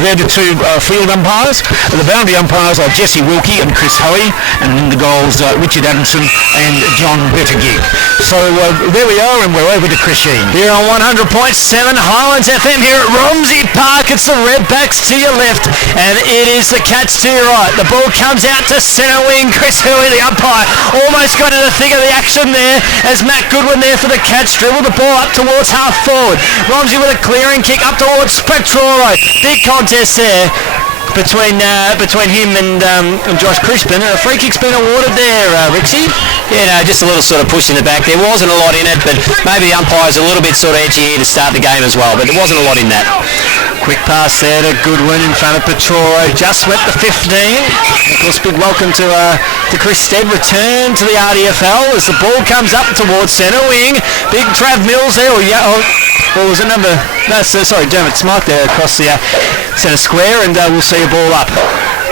They're the two field umpires. The boundary umpires are Jesse Wilkie and Chris Hoey, and in the goals Richard Adamson and John Bettergig. So there we are, and we're over to Chris Sheen. You're on 100.7 Highlands FM here at Romsey Park. It's the Redbacks to your left, and it is the Cats to your right. The ball comes out to centre wing. Chris Hoey, the umpire, almost got in the thick of the action there as Matt Goodwin there for the Cats dribbled the ball up towards half forward. Romsey with a clearing kick up towards Petrolo. Big contest there between him and Josh Crispin. A free kick's been awarded there, Rixie. Yeah, no, just a little sort of push in the back. There wasn't a lot in it, but maybe the umpire's a little bit sort of edgy here to start the game as well, but there wasn't a lot in that. Quick pass there to Goodwin in front of Petrolo. Just swept the 15. Of course, big welcome to Chris Stead. Return to the RDFL as the ball comes up towards centre wing. Big Trav Mills there. Or was it number... No, sorry, Dermot Smart there across the centre square, and we'll see a ball up.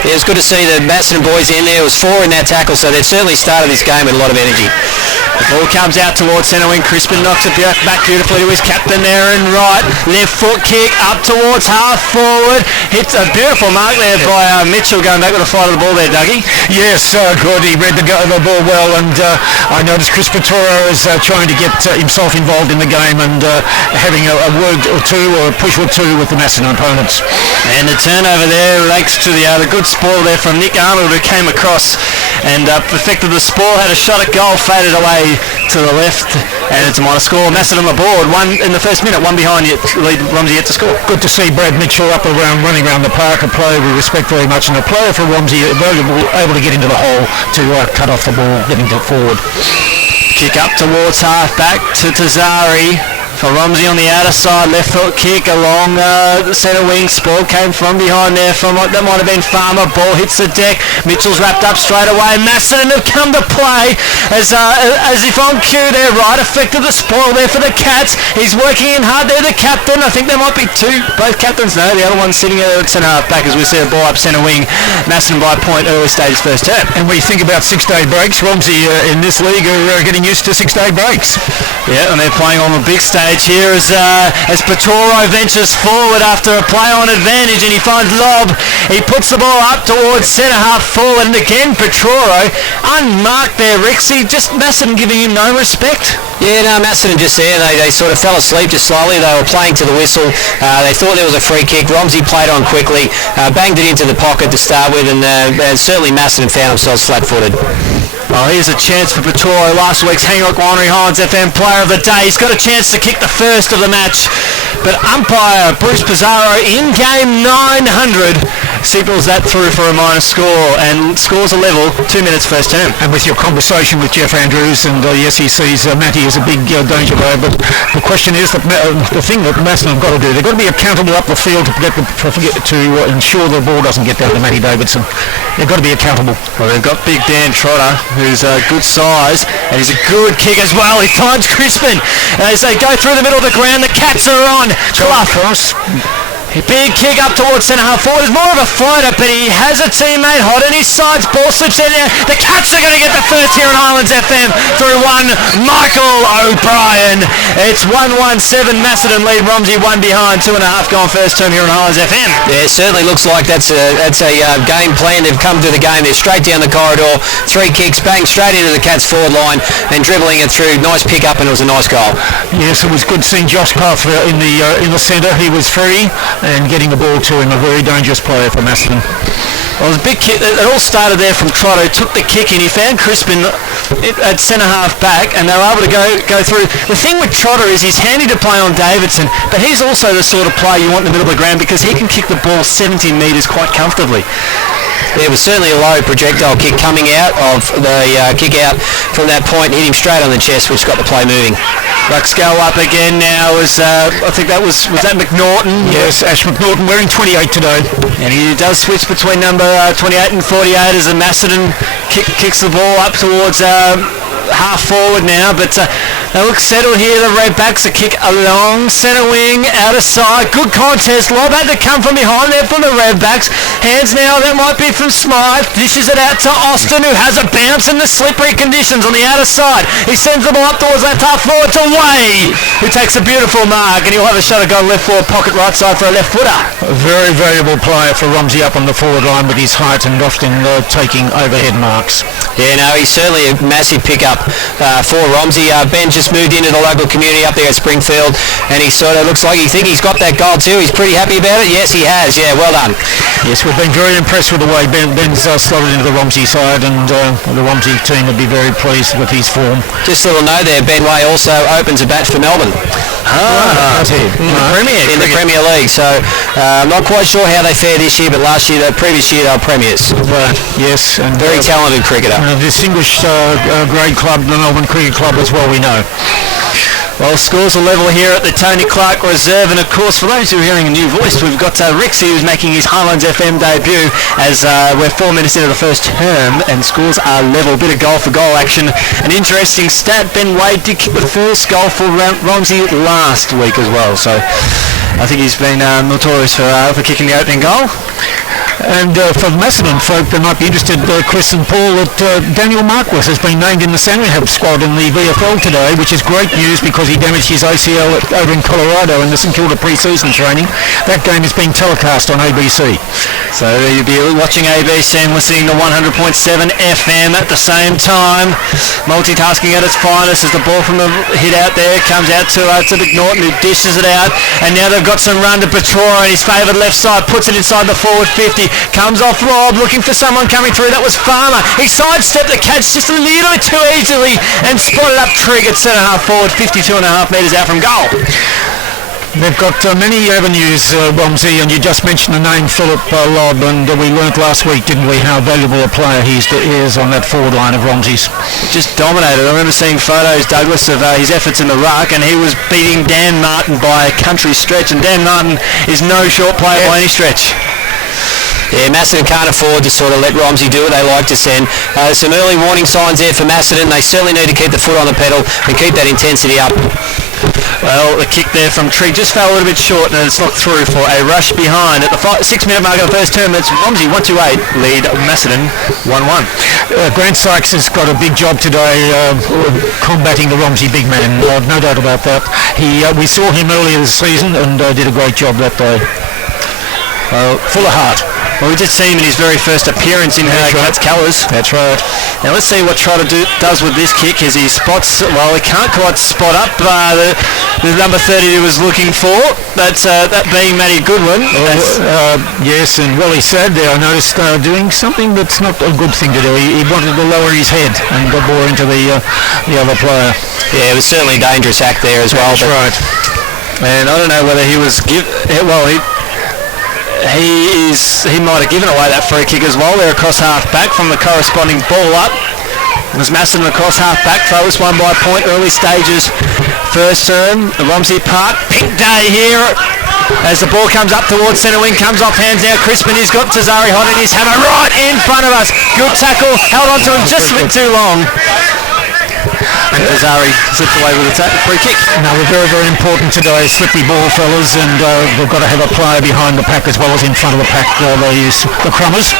Yeah, it was good to see the Macedon boys in there. It was 4 in that tackle, so they've certainly started this game with a lot of energy. The ball comes out towards centre wing. Crispin knocks it back beautifully to his captain there and right. Left foot kick up towards half forward. Hits a beautiful mark there by Mitchell going back with a fight of the ball there, Dougie. Yes, good. He read the ball well, and I noticed Chris Petoro is trying to get himself involved in the game and having a word or two or a push or two with the Macedon opponents. And the turnover there relates to the good spoil there from Nick Arnold, who came across and perfected the spoil, had a shot at goal, faded away to the left, and it's a minor score. Macedon on the board, one in the first minute, one behind yet, lead Romsey yet to score. Good to see Brad Mitchell running around the park, a player we respect very much, and a player for Romsey able to get into the hole to cut off the ball, getting to forward. Kick up towards half back to Tazari. For Romsey on the outer side, left foot kick along the centre wing. Spoil came from behind there from what that might have been Farmer. Ball hits the deck. Mitchell's wrapped up straight away. Macedon have come to play as if on cue there, right? Affected the spoil there for the Cats. He's working in hard there, the captain. I think there might be both captains. No, the other one's sitting at centre half back as we see a ball up centre wing. Macedon by a point early stage first term. And we think about 6-day breaks. Romsey in this league are getting used to 6-day breaks. Yeah, and they're playing on the big stage here as Petoro ventures forward after a play on advantage, and he finds Lob. He puts the ball up towards centre half forward, and again Petoro unmarked there, Rixie. Just Macedon giving him no respect. Yeah, no, Macedon just there. They sort of fell asleep just slightly. They were playing to the whistle. They thought there was a free kick. Romsey played on quickly, banged it into the pocket to start with, and certainly Macedon found themselves flat-footed. Oh, here's a chance for Petoro, last week's Hancock Winery Highlands FM Player of the Day. He's got a chance to kick the first of the match, but umpire Bruce Pizarro in game 900 signals that through for a minor score and scores a level, 2 minutes first term. And with your conversation with Jeff Andrews, and yes, he sees Matty as a big danger there, but the question is that the thing that Macedon have got to do, they've got to be accountable up the field to ensure the ball doesn't get down to Matty Davidson. They've got to be accountable. Well, they've got big Dan Trotter, who's a good size, and he's a good kick as well. He finds Crispin as they go through the middle of the ground. The Cats are on. Cross. Big kick up towards centre half forward. He's more of a fighter, but he has a teammate hot on his sides. Ball slips in there. The Cats are going to get the first here on Highlands FM through one Michael O'Brien. It's 1-1-7. Macedon lead Romsey 1 behind. 2.5 gone first term here on Highlands FM. Yeah, it certainly looks like that's a game plan. They've come to the game. They're straight down the corridor. 3 kicks, bang, straight into the Cats forward line and dribbling it through. Nice pick up, and it was a nice goal. Yes, it was good seeing Josh Clough in the centre. He was free and getting the ball to him, a very dangerous player for Macedon. Well, it was a big kick. It all started there from Trotto. Took the kick in. He found Crispin at centre half back, and they were able to go through. The thing with Trotter is he's handy to play on Davidson, but he's also the sort of player you want in the middle of the ground because he can kick the ball 17 metres quite comfortably. There was certainly a low projectile kick coming out of the kick out from that point, hit him straight on the chest, which got the play moving. Bucks go up again now as I think that was that McNaughton? Yes, Ash McNaughton wearing 28 today. And he does switch between number 28 and 48 as the Macedon kicks the ball up towards half forward now, but they look settled here. The Redbacks, a kick along centre wing, out of sight. Good contest. Lob had to come from behind there from the Redbacks. Hands now, that might be from Smythe. Dishes it out to Austin, who has a bounce in the slippery conditions on the outer side. He sends the ball up towards left half forward to Way, who takes a beautiful mark, and he'll have a shot at going left forward pocket right side for a left footer. A very valuable player for Romsey up on the forward line with his height and often taking overhead marks. Yeah, no, he's certainly a massive pickup for Romsey. Ben just moved into the local community up there at Springfield, and he sort of looks like he's got that goal too. He's pretty happy about it. Yes, he has. Yeah, well done. Yes, we've been very impressed with the way Ben's slotted into the Romsey side, and the Romsey team would be very pleased with his form. Just a little note there, Ben Way also opens a bat for Melbourne. In the Premier League. So I'm not quite sure how they fared this year, but the previous year they were premiers. Yes, and very talented cricketer. A distinguished grade club, the Melbourne Cricket Club as well, we know. Well, scores are level here at the Tony Clark Reserve, and of course, for those who are hearing a new voice, we've got Rixie, who's making his Highlands FM debut as we're 4 minutes into the first term, and scores are level. Bit of goal-for-goal action. An interesting stat, Ben Wade did kick the first goal for Romsey last week as well, so I think he's been notorious for kicking the opening goal. And for Macedon folk that might be interested, Chris and Paul, that Daniel Marquis has been named in the Sandringham squad in the VFL today, which is great news because he damaged his ACL over in Colorado in the St Kilda pre-season training. That game is being telecast on ABC. So you'll be watching ABC and listening to 100.7 FM at the same time. Multitasking at its finest as the ball from the hit out there comes out to McNaughton, who dishes it out. And now they've got some run to Petrora on his favoured left side, puts it inside the forward 50. Comes off Rob, looking for someone coming through. That was Farmer. He sidestepped the catch just a little too easily and spotted up Trigg at centre half forward, 52.5 metres out from goal. They've got many avenues, Romsey, and you just mentioned the name Philip Lobb, and we learnt last week, didn't we, how valuable a player he is on that forward line of Romsey's. Just dominated. I remember seeing photos, Douglas, of his efforts in the ruck, and he was beating Dan Martin by a country stretch, and Dan Martin is no short player by any stretch. Yeah, Macedon can't afford to sort of let Romsey do what they like to send. Some early warning signs there for Macedon. They certainly need to keep the foot on the pedal and keep that intensity up. Well, the kick there from Trigg just fell a little bit short, and it's knocked through for a rush behind. At the 6-minute mark of the first term, it's Romsey 128, lead Macedon 1-1. Grant Sykes has got a big job today combating the Romsey big man, no doubt about that. We saw him earlier this season and did a great job that day. Full of heart. Well, we did see him in his very first appearance in Cats colours. That's right. Now let's see what Trotter does with this kick as he spots, well, he can't quite spot up the number 30 he was looking for. That's that being Matty Goodwin. Yes, and well, he said there, I noticed doing something that's not a good thing to do. He wanted to lower his head and got more into the other player. Yeah, it was certainly a dangerous act there as well. That's right. And I don't know whether he was he might have given away that free kick as well. They're across half back from the corresponding ball up. It was Macedon across half back. Throw was won by a point early stages. First term, the Romsey Park. Pink day here as the ball comes up towards centre wing. Comes off hands now. Crispin, he's got Tazari hot in his hammer right in front of us. Good tackle. Held on to him just a bit too long. And Tazari slipped away with a free kick. Now we're very, very important today. Slippery ball, fellas, and we've got to have a player behind the pack as well as in front of the pack. They use the crummers.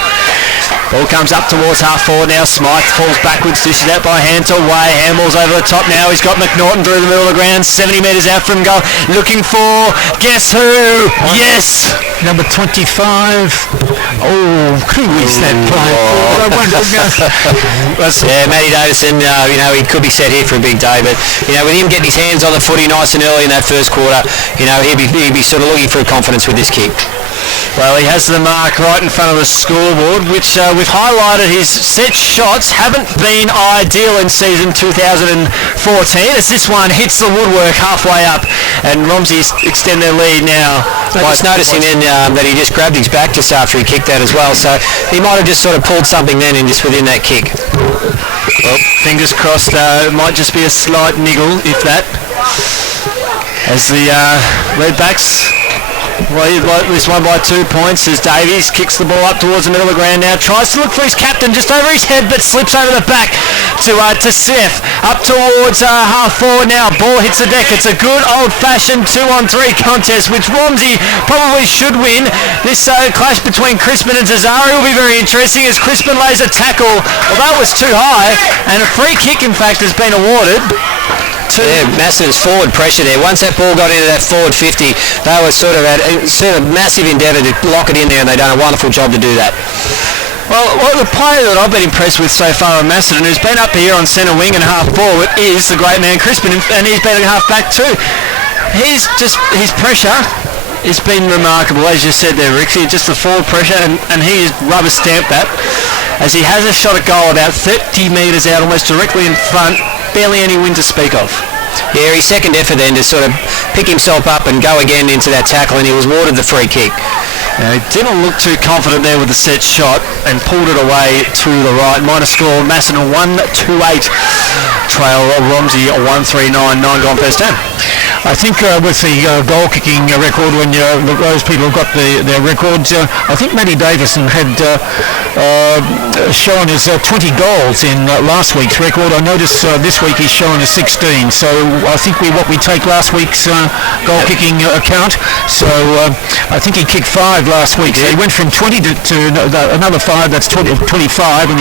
Ball comes up towards half forward now. Smythe falls backwards, dishes out by hand to Way. Handballs over the top now. He's got McNaughton through the middle of the ground, 70 metres out from goal. Looking for, guess who? Yes! Number 25. Oh, who is that player? Yeah, Matty Davison, he could be set here for a big day, but, with him getting his hands on the footy nice and early in that first quarter, he'd be sort of looking for confidence with this kick. Well, he has the mark right in front of the scoreboard, which we've highlighted his set shots haven't been ideal in season 2014 as this one hits the woodwork halfway up, and Romsey extend their lead now. I just noticing then that he just grabbed his back just after he kicked that as well, so he might have just sort of pulled something then in just within that kick. Well, fingers crossed, it might just be a slight niggle, if that, as the Redbacks Well, this one by 2 points as Davies kicks the ball up towards the middle of the ground now. Tries to look for his captain just over his head, but slips over the back to Seth. Up towards half forward now. Ball hits the deck. It's a good old-fashioned 2-on-3 contest, which Romsey probably should win. This clash between Crispin and Zazari will be very interesting as Crispin lays a tackle. Well, that was too high, and a free kick, in fact, has been awarded. Yeah, Macedon's forward pressure there. Once that ball got into that forward 50, they were sort of massive endeavour to lock it in there, and they've done a wonderful job to do that. Well, the player that I've been impressed with so far in Macedon, who's been up here on centre wing and half forward, is the great man Crispin, and he's been a half back too. His pressure has been remarkable, as you said there, Rick. Just the forward pressure, and he has rubber stamped that, as he has a shot at goal about 30 metres out, almost directly in front. Barely any wind to speak of. Yeah, his second effort then to sort of pick himself up and go again into that tackle, and he was awarded the free kick. He didn't look too confident there with the set shot and pulled it away to the right. Minor score, Macedon 1-2-8. Trail Romsey 1-3-9, 9 gone first 10. I think with the goal kicking record, when those people have got their records, I think Matty Davison had shown us 20 goals in last week's record. I noticed this week he's shown us 16. So I think what we take last week's goal kicking account. So I think he kicked 5 last week. So he went from 20 to another 5. That's 25, and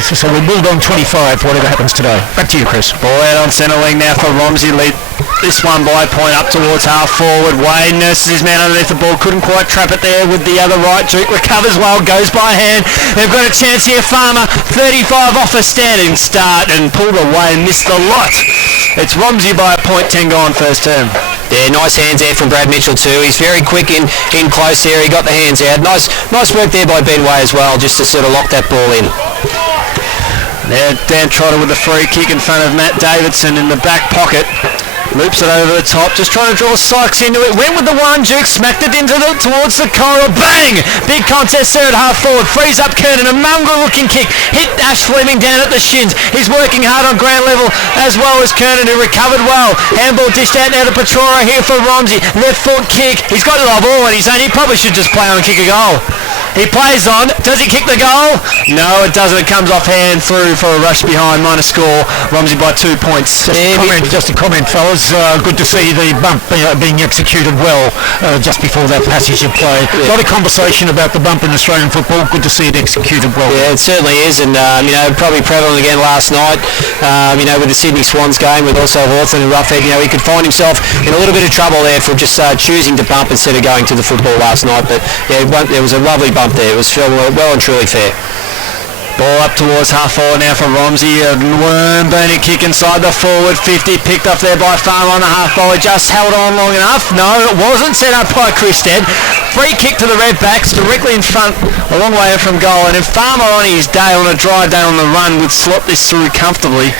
so we build on 25. Whatever happens today. Back to you, Chris. Ball out on centre wing now for Romsey. Lead this one by a point up towards half forward. Wayne nurses his man underneath the ball. Couldn't quite trap it there with the other right. Duke recovers well. Goes by hand. They've got a chance here. Farmer 35 off a standing start and pulled away and missed the lot. It's Romsey by a point. 10 gone first term. Yeah, nice hands there from Brad Mitchell too. He's very quick in close there. He got the hands out. Nice work there by Ben Way as well, just to sort of lock that ball in. Now Dan Trotter with the free kick in front of Matt Davidson in the back pocket. Loops it over the top, just trying to draw Sykes into it. Went with the one, Duke smacked it towards the corridor. Bang! Big contest there at half forward. Frees up Kernan. A mongrel-looking kick. Hit Ash Fleming down at the shins. He's working hard on ground level as well as Kernan, who recovered well. Handball dished out now to Petrora here for Romsey. Left foot kick. He's got a lot of ball in his own. He probably should just play on and kick a goal. He plays on. Does he kick the goal? No, it doesn't. It comes off hand through for a rush behind. Minor score. Romsey by 2 points. Just a comment, fellas. Good to see the bump being executed well just before that passage of play. A lot of conversation about the bump in Australian football. Good to see it executed well. Yeah, it certainly is, and probably prevalent again last night. With the Sydney Swans game, with also Hawthorn and Roughhead. He could find himself in a little bit of trouble there for just choosing to bump instead of going to the football last night. But yeah, there was a lovely bump there. It was well and truly fair. Ball up towards half forward now for Romsey. A worm-burning kick inside the forward 50. Picked up there by Farmer on the half volley. Just held on long enough. No, it wasn't set up by Christed. Free kick to the Redbacks directly in front, a long way from goal. And if Farmer on his day, on a dry day on the run, would slot this through comfortably.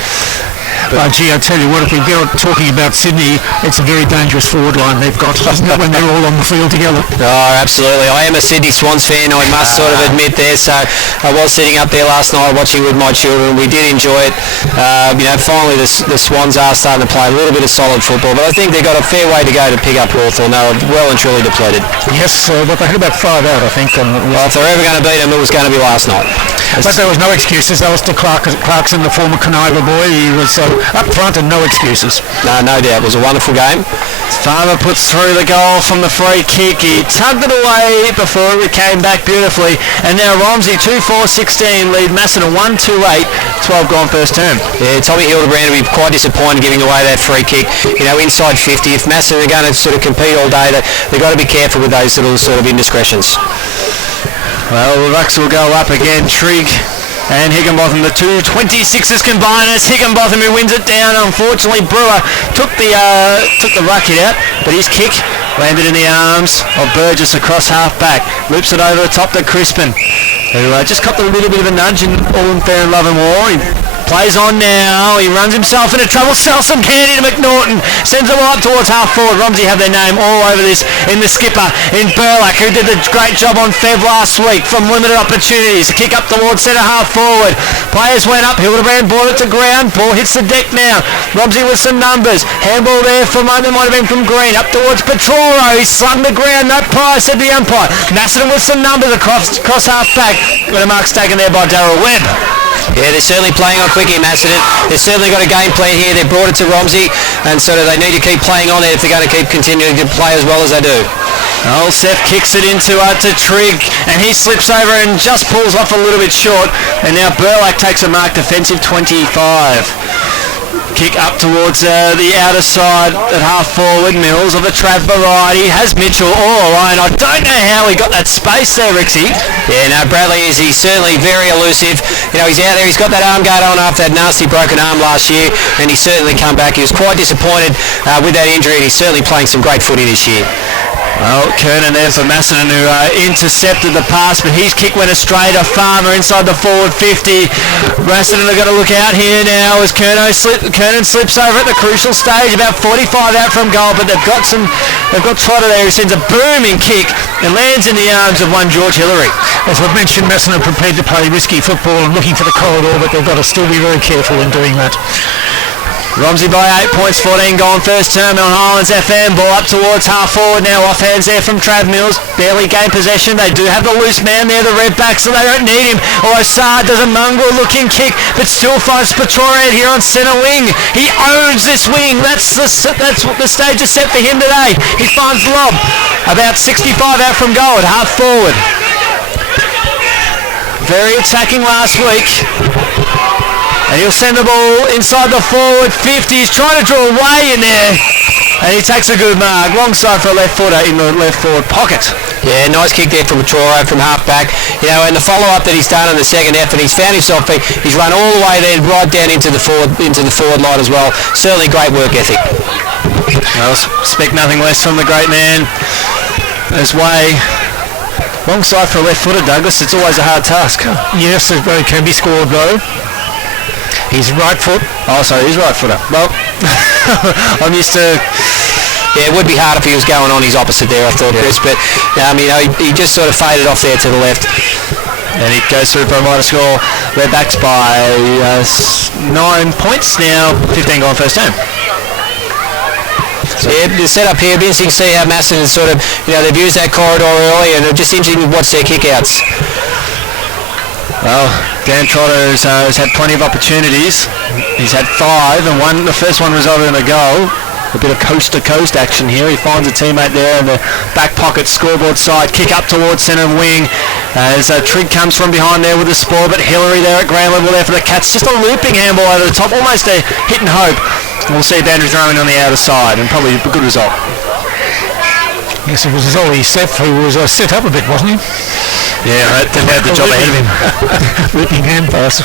Gee, I tell you what, if we get talking about Sydney, it's a very dangerous forward line they've got, isn't it, when they're all on the field together? Oh, absolutely. I am a Sydney Swans fan, I must sort of admit there. So I was sitting up there last night watching with my children. We did enjoy it. Finally the Swans are starting to play a little bit of solid football, but I think they've got a fair way to go to pick up Hawthorn. They were well and truly depleted. Yes, but they had about 5 out, I think. Well, if they're ever going to beat them, it was going to be last night. But there was no excuses. Alistair Clarkson, the former Conniver boy, he was up front and no excuses. No doubt. It was a wonderful game. Farmer puts through the goal from the free kick. He tugged it away before it came back beautifully. And now Romsey 2-4-16 lead Macedon 1-2-8. 12 gone first term. Yeah, Tommy Hildebrand will be quite disappointed giving away that free kick. Inside 50. If Macedon are going to sort of compete all day, they've got to be careful with those little sort of indiscretions. Well, the Rucks will go up again. Trigg and Higginbotham, the two 26ers combined. It's Higginbotham who wins it down. Unfortunately, Brewer took the ruck hit out, but his kick landed in the arms of Burgess across half back. Loops it over the top to Crispin, who just copped a little bit of a nudge, and all in fair and love and war. He Plays on now. He runs himself into trouble. Sells some candy to McNaughton. Sends it right towards half forward. Romsey have their name all over this in the skipper in Burlack, who did a great job on Fev last week from limited opportunities. A kick up towards centre half forward. Players went up. Hildebrand brought it to ground. Ball hits the deck now. Romsey with some numbers. Handball there from, that might have been from Green. Up towards Petroro. He slung the ground. No prize, said the umpire. Macedon with some numbers across half back. Got a mark taken there by Darryl Webb. Yeah, they're certainly playing on quick here, Macedon. They've certainly got a game plan here. They've brought it to Romsey, and so they need to keep playing on it if they're going to keep continuing to play as well as they do. Oh, Seth kicks it into to Trigg, and he slips over and just pulls off a little bit short. And now Burlack takes a mark, defensive 25. Kick up towards the outer side at half forward. Mills of the Trav variety has Mitchell all alone. I don't know how he got that space there, Rixie. Yeah, no, Bradley he's certainly very elusive. You know, he's out there, he's got that arm guard on after that nasty broken arm last year, and he's certainly come back. He was quite disappointed with that injury, and he's certainly playing some great footy this year. Well, Kernan there for Macedon, who intercepted the pass, but his kick went astray to Farmer inside the forward 50. Macedon are going to look out here now as Kernan slips over at the crucial stage, about 45 out from goal, but they've got Trotter there who sends a booming kick and lands in the arms of one George Hillary. As I've mentioned, Macedon are prepared to play risky football and looking for the corridor, but they've got to still be very careful in doing that. Romsey by 8 points, 14 gone first term on Highlands FM. Ball up towards half forward now, off hands there from Trav Mills. Barely gained possession. They do have the loose man there, the Redback, so they don't need him. Although Saad does a mongrel looking kick, but still finds Petrorian here on centre wing. He owns this wing. That's what the stage is set for him today. He finds Lob about 65 out from goal at half forward. Very attacking last week. And he'll send the ball inside the forward 50. He's trying to draw away in there. And he takes a good mark. Long side for a left footer in the left forward pocket. Yeah, nice kick there from Petroro from half back. You know, and the follow-up that he's done in the second effort, he's found himself, he's run all the way there, right down into the forward line as well. Certainly great work ethic. Well, expect nothing less from the great man. As way. Long side for a left footer, Douglas. It's always a hard task. Yes, it can be scored though. He's right foot. Oh, sorry, he's right footer. Well, I'm used to... Yeah, it would be hard if he was going on his opposite there, I thought, Chris, but you know, he just sort of faded off there to the left. And it goes through for a minor score. We're backed by 9 points now, 15 gone first term. So yeah, the setup here, it'll be interesting to see how Macedon sort of, you know, they've used that corridor early, and it's just interesting to watch their kick-outs. Well, Dan Trotter has had plenty of opportunities. He's had 5, and the first one resulted in a goal. A bit of coast-to-coast action here. He finds a teammate there in the back pocket scoreboard side. Kick up towards centre wing as Trigg comes from behind there with the spoil, but Hillary there at ground level there for the Cats. Just a looping handball over the top, almost a hit and hope. We'll see Bandridge roaming on the outer side, and probably a good result. Yes, it was Ollie Seth who was set up a bit, wasn't he? Yeah, that had the job ahead of him. Whipping hand pass.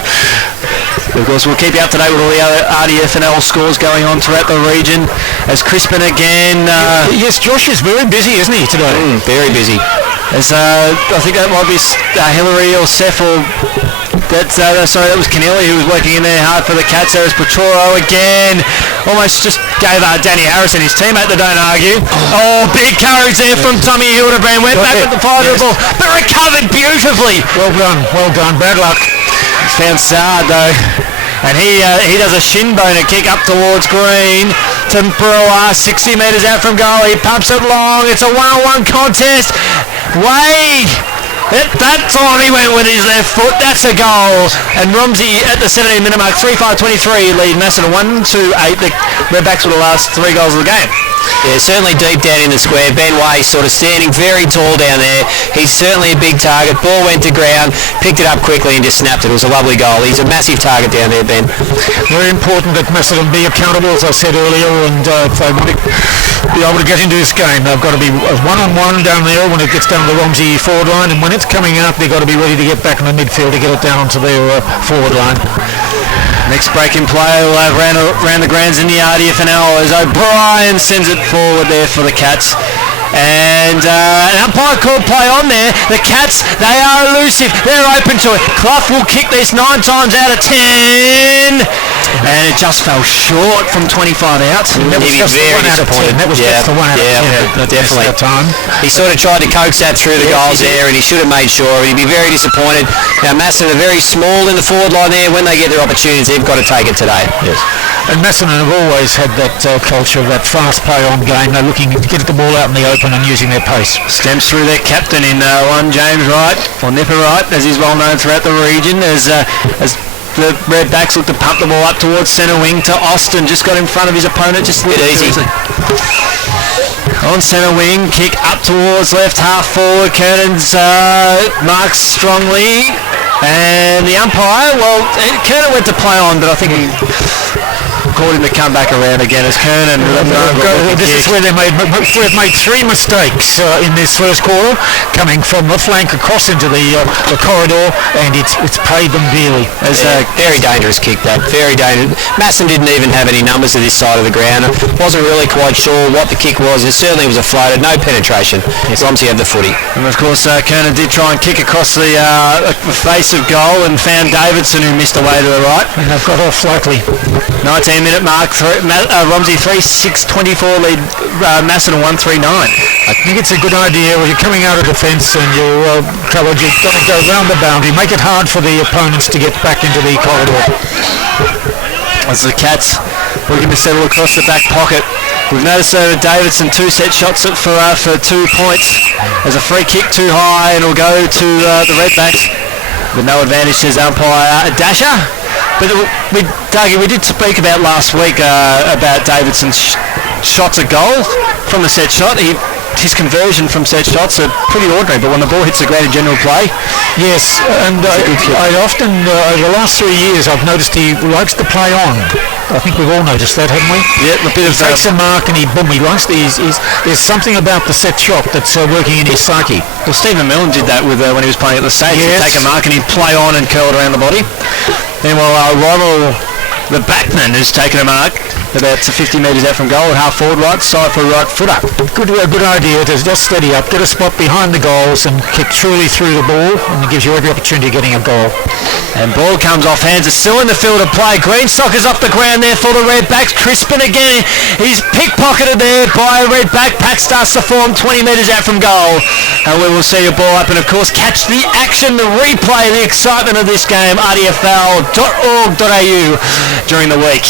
Of course, we'll keep you up to date with all the other RDFNL scores going on throughout the region. As Crispin again... yes, Josh is very busy, isn't he, today? Very busy. As I think that might be Hillary or Seth or... sorry, that was Keneally who was working in there hard for the Cats. There is Petroro again. Almost just gave Danny Harrison, his teammate, the don't argue. Oh, big courage there from Tommy Hildebrand. Went back with the five ball, but recovered beautifully. Well done. Bad luck. He's found Saad though. And he does a shin boner kick up towards Green. To Brewer, 60 metres out from goal. He pumps it long. It's a 1-on-1 contest. Wade! That time he went with his left foot. That's a goal. And Romsey at the 17-minute mark, 3-5-23, lead Macedon 1-8. The Redbacks were the last 3 goals of the game. Yeah, certainly deep down in the square. Ben Way sort of standing very tall down there. He's certainly a big target. Ball went to ground, picked it up quickly and just snapped it. It was a lovely goal. He's a massive target down there, Ben. Very important that Macedon be accountable, as I said earlier, and if they want to be able to get into this game, they've got to be one-on-one down there when it gets down to the Romsey forward line, and when it's coming out, they've got to be ready to get back in the midfield to get it down onto their forward line. Next break in play, we'll have round the grounds in the RDFNL as O'Brien sends it forward there for the Cats. And an umpire called play on there. The Cats, they are elusive. They're open to it. Clough will kick this 9 times out of 10. And it just fell short from 25 out. That was just the 1 out of 10. That was just the 1 out of 10. Definitely. Time. He sort of tried to coax that through the goals there, and he should have made sure. He'd be very disappointed. Now, Macedon are very small in the forward line there. When they get their opportunities, they've got to take it today. Yes. And Macedon have always had that culture of that fast play-on game. They're looking to get the ball out in the open and using their pace. Stems through their captain in one James Wright, or Nipper Wright, as he's well known throughout the region, as the Redbacks look to pump the ball up towards centre wing to Austin. Just got in front of his opponent, just a bit easy. On centre wing, kick up towards left half forward. Kernan's marks strongly. And the umpire, well, Kernan went to play on, but I think he called him to come back around again as Kernan. This is where we've made 3 mistakes in this first quarter, coming from the flank across into the corridor, and it's paid them dearly. Very dangerous kick, that. Very dangerous. Macedon didn't even have any numbers to this side of the ground. Wasn't really quite sure what the kick was. It certainly was a floater, no penetration. Romsey had the footy. And of course, Kernan did try and kick across the face of goal and found Davidson, who missed away to the right. And they've got off slightly. 19-minute mark. Romsey 3-6-24 lead. Macedon 1-3-9. I think it's a good idea when you're coming out of defence and you're covered. You've got to go round the boundary. Make it hard for the opponents to get back into the corridor. As the Cats looking to settle across the back pocket. We've noticed Davidson 2 set shots for 2 points. There's a free kick too high and it'll go to the Redbacks. With no advantage, says umpire Dasher. But Dougie, we did speak about last week about Davidson's shots at goal from the set shot. His conversion from set shots are pretty ordinary, but when the ball hits the ground in general play... Yes, and I often, over the last 3 years, I've noticed he likes to play on. I think we've all noticed that, haven't we? Yeah, a bit of... He takes a mark and he likes there's something about the set shot that's working in his psyche. Well, Stephen Millen did that with when he was playing at the Saints. Yes. He'd take a mark and he'd play on and curl it around the body. Then Ronald, the backman, has taken a mark about 50 metres out from goal at half forward right side for right footer. Good idea to just steady up, get a spot behind the goals and kick truly through the ball, and it gives you every opportunity of getting a goal. And ball comes off hands. It's still in the field of play. Greenstock is off the ground there for the Redbacks. Crispin again. He's pickpocketed there by a Redback. Pack starts to form 20 metres out from goal. And we will see a ball up and of course catch the action, the replay, the excitement of this game. rdfl.org.au during the week.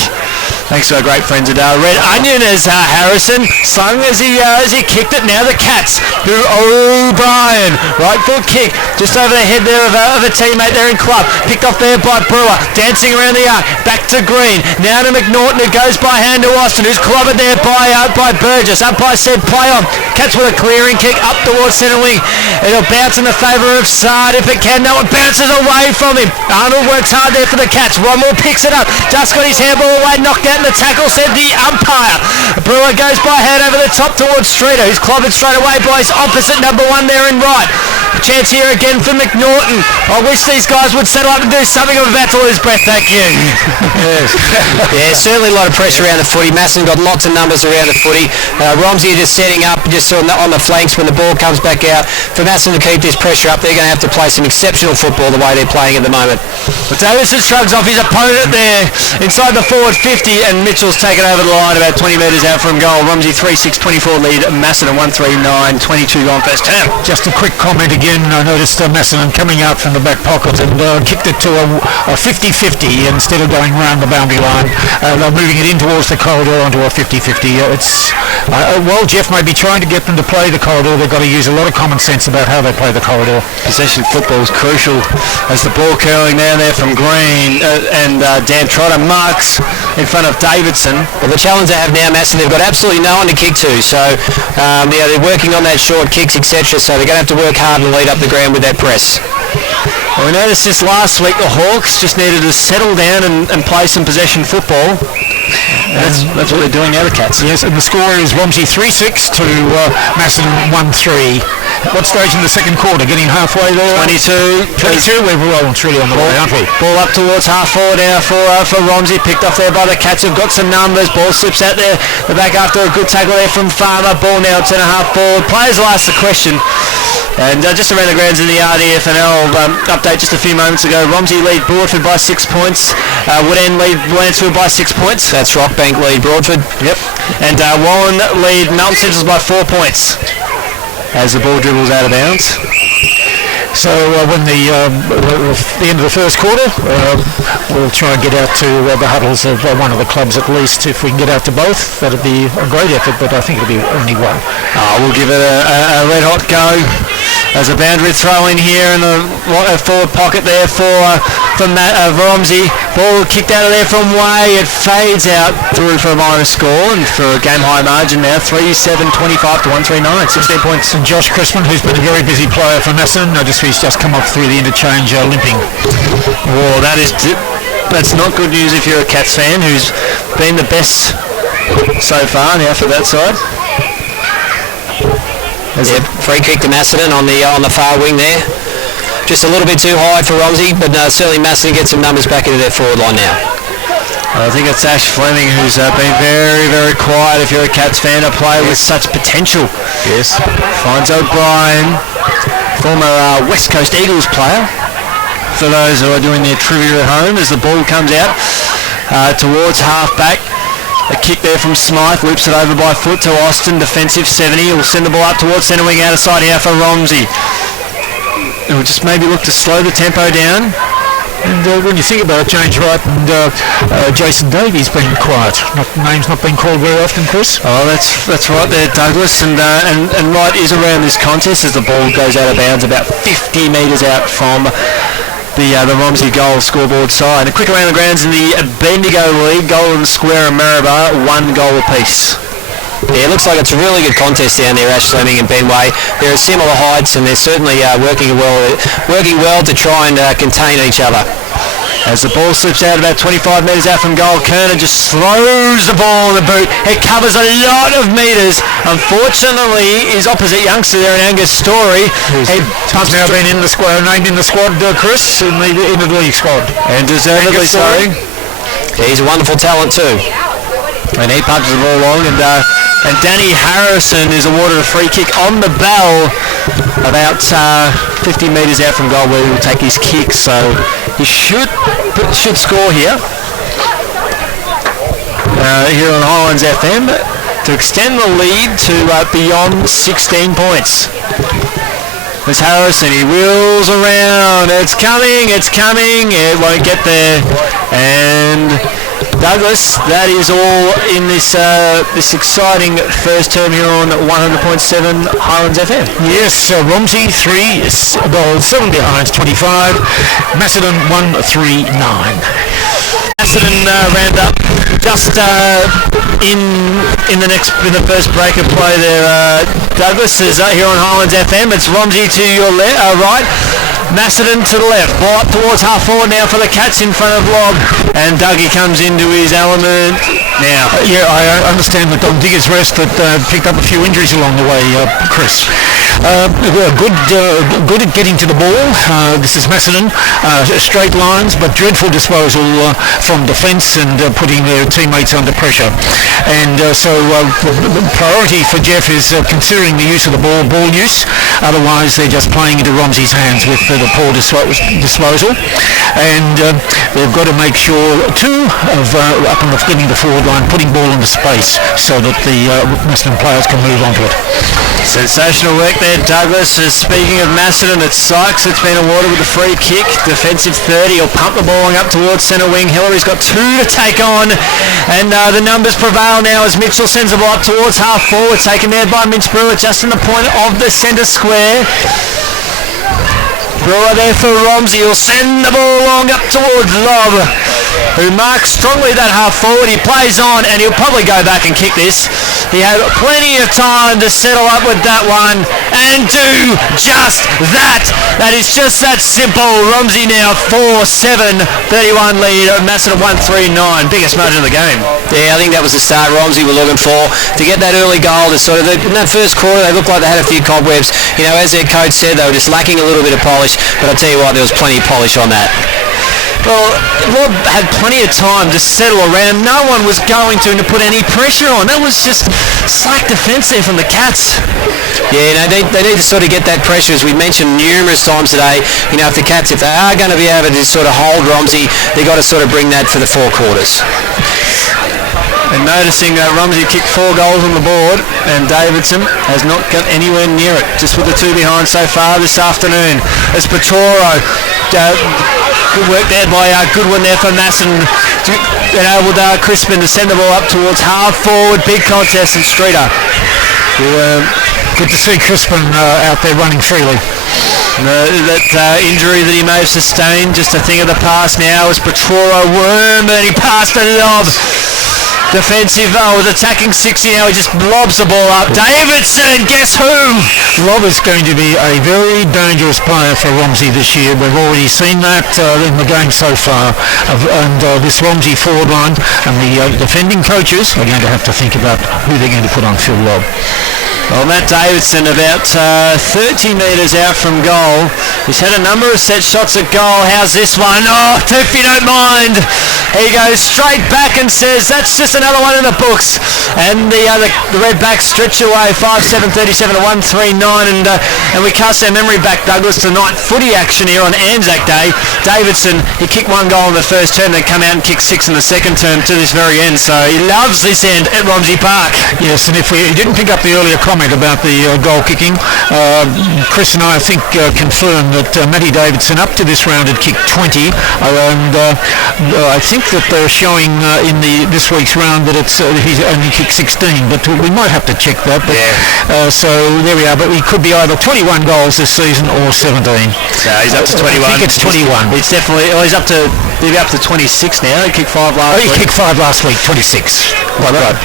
Thanks to our great friends at Red Onion as Harrison slung as he kicked it. Now the Cats do O'Brien. Right foot kick just over the head there of a teammate there in Club. Picked off there by Brewer. Dancing around the arc. Back to Green. Now to McNaughton who goes by hand to Austin who's clobbered there by Burgess. Umpire said play on. Cats with a clearing kick up towards centre wing. It'll bounce in the favour of Sard if it can. No, it bounces away from him. Arnold works hard there for the Cats. Rommel picks it up. Just got his handball away. Knocked out in the tackle, said the umpire. Brewer goes by hand over the top towards Streeter, who's clobbered straight away by his opposite number 1 there in right. Chance here again for McNaughton. I wish these guys would settle up and do something. I'm about to lose breath. Thank you. Yes. Yeah, certainly a lot of pressure around the footy. Macedon got lots of numbers around the footy. Romsey just setting up just on the flanks when the ball comes back out. For Macedon to keep this pressure up, they're going to have to play some exceptional football the way they're playing at the moment. But Davidson shrugs off his opponent there inside the forward 50 and Mitchell's taken over the line about 20 metres out from goal. Romsey 3-6-24 lead. Macedon 1-3-9, 22 gone first term. Just a quick comment again. I noticed Macedon coming out from the back pocket and kicked it to a 50-50 instead of going round the boundary line. They're moving it in towards the corridor onto a 50-50. While Jeff may be trying to get them to play the corridor, they've got to use a lot of common sense about how they play the corridor. Possession football is crucial as the ball curling down there from Green and Dan Trotter marks in front of Davidson. Well, the challenge they have now, Macedon, they've got absolutely no one to kick to, so they're working on that short kicks, etc., so they're going to have to work hard and lead up the ground with that press. Well, we noticed this last week the Hawks just needed to settle down and play some possession football. That's what they're doing now, the Cats. Yes, and the score is Romsey 3-6 to Macedon 1-3. What stage in the second quarter? Getting halfway there? 22. We're well and truly on the way, aren't we? Ball up towards half forward now for Romsey. Picked off there by the Cats, who've got some numbers. Ball slips out there. The back after a good tackle there from Farmer. Ball now 10.5 forward. Players will ask the question. And just around the grounds in the RDFNL update just a few moments ago, Romsey lead Broadford by 6 points. Woodend lead Lansfield by 6 points. That's Rockbank lead Broadford. Yep. And Warren lead Melton Central by 4 points as the ball dribbles out of bounds. So when the end of the first quarter, we'll try and get out to the huddles of one of the clubs at least. If we can get out to both, that'd be a great effort, but I think it'll be only one. We'll give it a red hot go. There's a boundary throw in here in the forward pocket there for Romsey. Ball kicked out of there from Way. It fades out through for a minor score and for a game high margin now. 3-7-25 to 139. 16 points. And Josh Crispin, who's been a very busy player for Macedon, he's just come off through the interchange limping. Oh, that's not good news if you're a Cats fan, who's been the best so far now for that side. Yep, free kick to Macedon on the far wing there. Just a little bit too high for Romsey, but certainly Macedon gets some numbers back into their forward line now. I think it's Ash Fleming who's been very, very quiet if you're a Cats fan, a player with such potential. Yes. Finds O'Brien, former West Coast Eagles player, for those who are doing their trivia at home, as the ball comes out towards half-back. A kick there from Smythe, loops it over by foot to Austin, defensive 70. He'll send the ball up towards centre wing, out of sight here for Romsey. He'll just maybe look to slow the tempo down. And when you think about it, James Wright and Jason Davies been quiet. Names not been called very often, Chris. Oh, that's right there, Douglas. And Wright is around this contest as the ball goes out of bounds about 50 metres out from the Romsey goal scoreboard side. A quick around the grounds in the Bendigo League, Golden Square and Maribor, 1 goal apiece. Yeah, it looks like it's a really good contest down there, Ash Fleming and Ben Way. There are similar heights and they're certainly working well to try and contain each other. As the ball slips out about 25 metres out from goal, Kerner just throws the ball in the boot. It covers a lot of metres. Unfortunately, his opposite youngster there in Angus Story. He's now been in the squad, named in the squad, Chris, in the league squad. And deservedly so. Yeah, he's a wonderful talent too. And he punches the ball long, and Danny Harrison is awarded a free kick on the bell about 50 metres out from goal, where he will take his kick, so he should score here on Highlands FM to extend the lead to beyond 16 points. There's Harrison, he wheels around, it's coming, it won't get there, and Douglas, that is all in this exciting first term here on 100.7 Highlands FM. Yes, Romsey 3 goals, 7 behind 25, Macedon 1-3-9. Macedon round up just in the first break of play there. Douglas is here on Highlands FM. It's Romsey to your right. Macedon to the left. Ball up towards half forward now for the Cats in front of Lob. And Dougie comes into his element now. Yeah, I understand that Don Digger's rest that picked up a few injuries along the way, Chris. Good at getting to the ball. This is Macedon. Straight lines, but dreadful disposal from defence and putting their teammates under pressure. And so priority for Jeff is considering the use of the ball use. Otherwise, they're just playing into Romsey's hands with the poor disposal. And they've got to make sure, too, of up and getting the forward line, putting ball into space so that the Macedon players can move onto it. Sensational work there, Douglas. Speaking of Macedon, it's Sykes that's been awarded with a free kick. Defensive 30. He'll pump the ball up towards centre wing. Hillary's got 2 to take on. And the numbers prevail now as Mitchell sends the ball up towards half forward. Taken there by Mitch Brewer just in the point of the centre square. Brewer there for Romsey. He'll send the ball long up towards Lob. who marks strongly that half forward. He plays on, and he'll probably go back and kick this. He had plenty of time to settle up with that one and do just that. That is just that simple. Romsey now 4-7, 31 lead. Macedon 1-3-9. Biggest margin of the game. Yeah, I think that was the start Romsey were looking for, to get that early goal. To sort of, in that first quarter, they looked like they had a few cobwebs. You know, as their coach said, they were just lacking a little bit of polish, but I'll tell you what, there was plenty of polish on that. Well, Rob had plenty of time to settle around. No one was going to put any pressure on. That was just slack defence there from the Cats. Yeah, no, they need to sort of get that pressure, as we mentioned numerous times today. You know, if they are going to be able to sort of hold Romsey, they've got to sort of bring that for the 4 quarters. And noticing Romsey kicked 4 goals on the board, and Davidson has not got anywhere near it, just with the 2 behind so far this afternoon. As Petoro, good work there by Goodwin there for Macedon, enabled Crispin to send the ball up towards half forward. Big contest, and Streeter. Good to see Crispin out there running freely. That injury that he may have sustained, just a thing of the past now, as Petoro worm, and he passed the lob. Defensive, with attacking 60 now, he just lobs the ball up. Davidson, guess who? Rob is going to be a very dangerous player for Romsey this year. We've already seen that in the game so far. And this Romsey forward line and the defending coaches are going to have to think about who they're going to put on Phil Lobb. Well, Matt Davidson about 30 metres out from goal. He's had a number of set shots at goal. How's this one? Oh, if you don't mind. He goes straight back and says, that's just another one in the books. And the red back stretch away, 5-7, 37 to 1-3-9. And we cast our memory back, Douglas, to night footy action here on Anzac Day. Davidson, he kicked 1 goal in the first term, then come out and kicked 6 in the second term to this very end. So he loves this end at Romsey Park. Yes, and if we didn't pick up the earlier comment about the goal kicking, Chris and I think confirmed that Matty Davidson up to this round had kicked 20, and I think that they're showing in this week's round that he's only kicked 16, but we might have to check that. But, so there we are, but he could be either 21 goals this season or 17. So he's up to 21. I think it's 21. It's definitely, he's up to 26 now. He kicked 5 last week. He kicked 5 last week, 26. Right.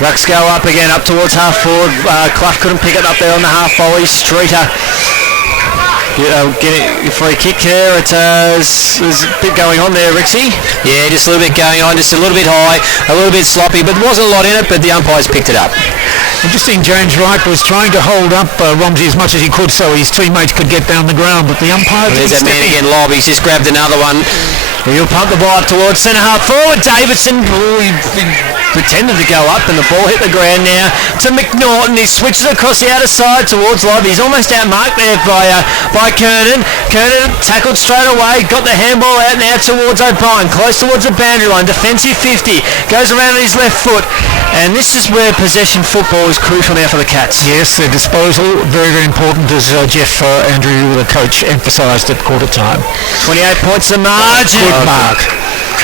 Rucks go up again, up towards half forward. Clough couldn't pick it up there on the half volley. Streeter getting a free kick there. There's a bit going on there, Rixie. Yeah, just a little bit going on, just a little bit high, a little bit sloppy, but there wasn't a lot in it, but the umpires picked it up. Interesting, James Wright was trying to hold up Romsey as much as he could so his teammates could get down the ground, but the umpire There's that man again, Lobb. He's just grabbed another one. He'll pump the ball up towards centre half forward. Davidson pretended to go up, and the ball hit the ground now to McNaughton. He switches across the outer side towards Lobb. He's almost outmarked there by Kernan. Kernan tackled straight away, got the handball out now towards O'Brien, close towards the boundary line. Defensive 50, goes around on his left foot, and this is where possession football is crucial now for the Cats. Yes, their disposal, very, very important, as Jeff Andrew, the coach, emphasised at quarter time. 28 points the margin. Good mark.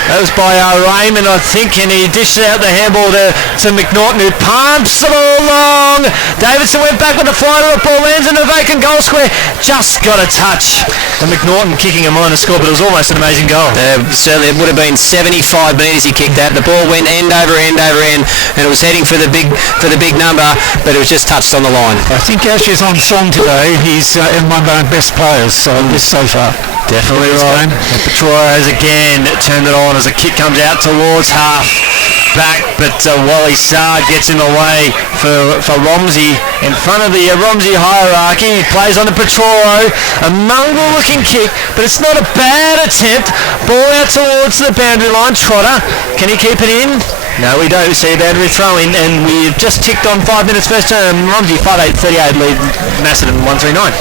That was by Raymond, I think, and he dished out the handball to McNaughton, who pumps it all along. Davidson went back with the fly to the ball, lands in the vacant goal square. Just got a touch. And McNaughton kicking a minor score, but it was almost an amazing goal. Certainly, it would have been 75 metres he kicked that. The ball went end over end over end, and it was heading for the big number, but it was just touched on the line. I think Ash is on song today. He's in one of our best players so far. Definitely right. And Petro has again turned it on as a kick comes out towards half back, but Wally Sarr gets in the way for Romsey in front of the Romsey hierarchy. He plays on the Petro, a mongrel looking kick, but it's not a bad attempt. Ball out towards the boundary line. Trotter, can he keep it in? No, we don't see a boundary throw in, and we've just ticked on 5 minutes first term. Romsey 5-8-38 lead Macedon 1-3-9.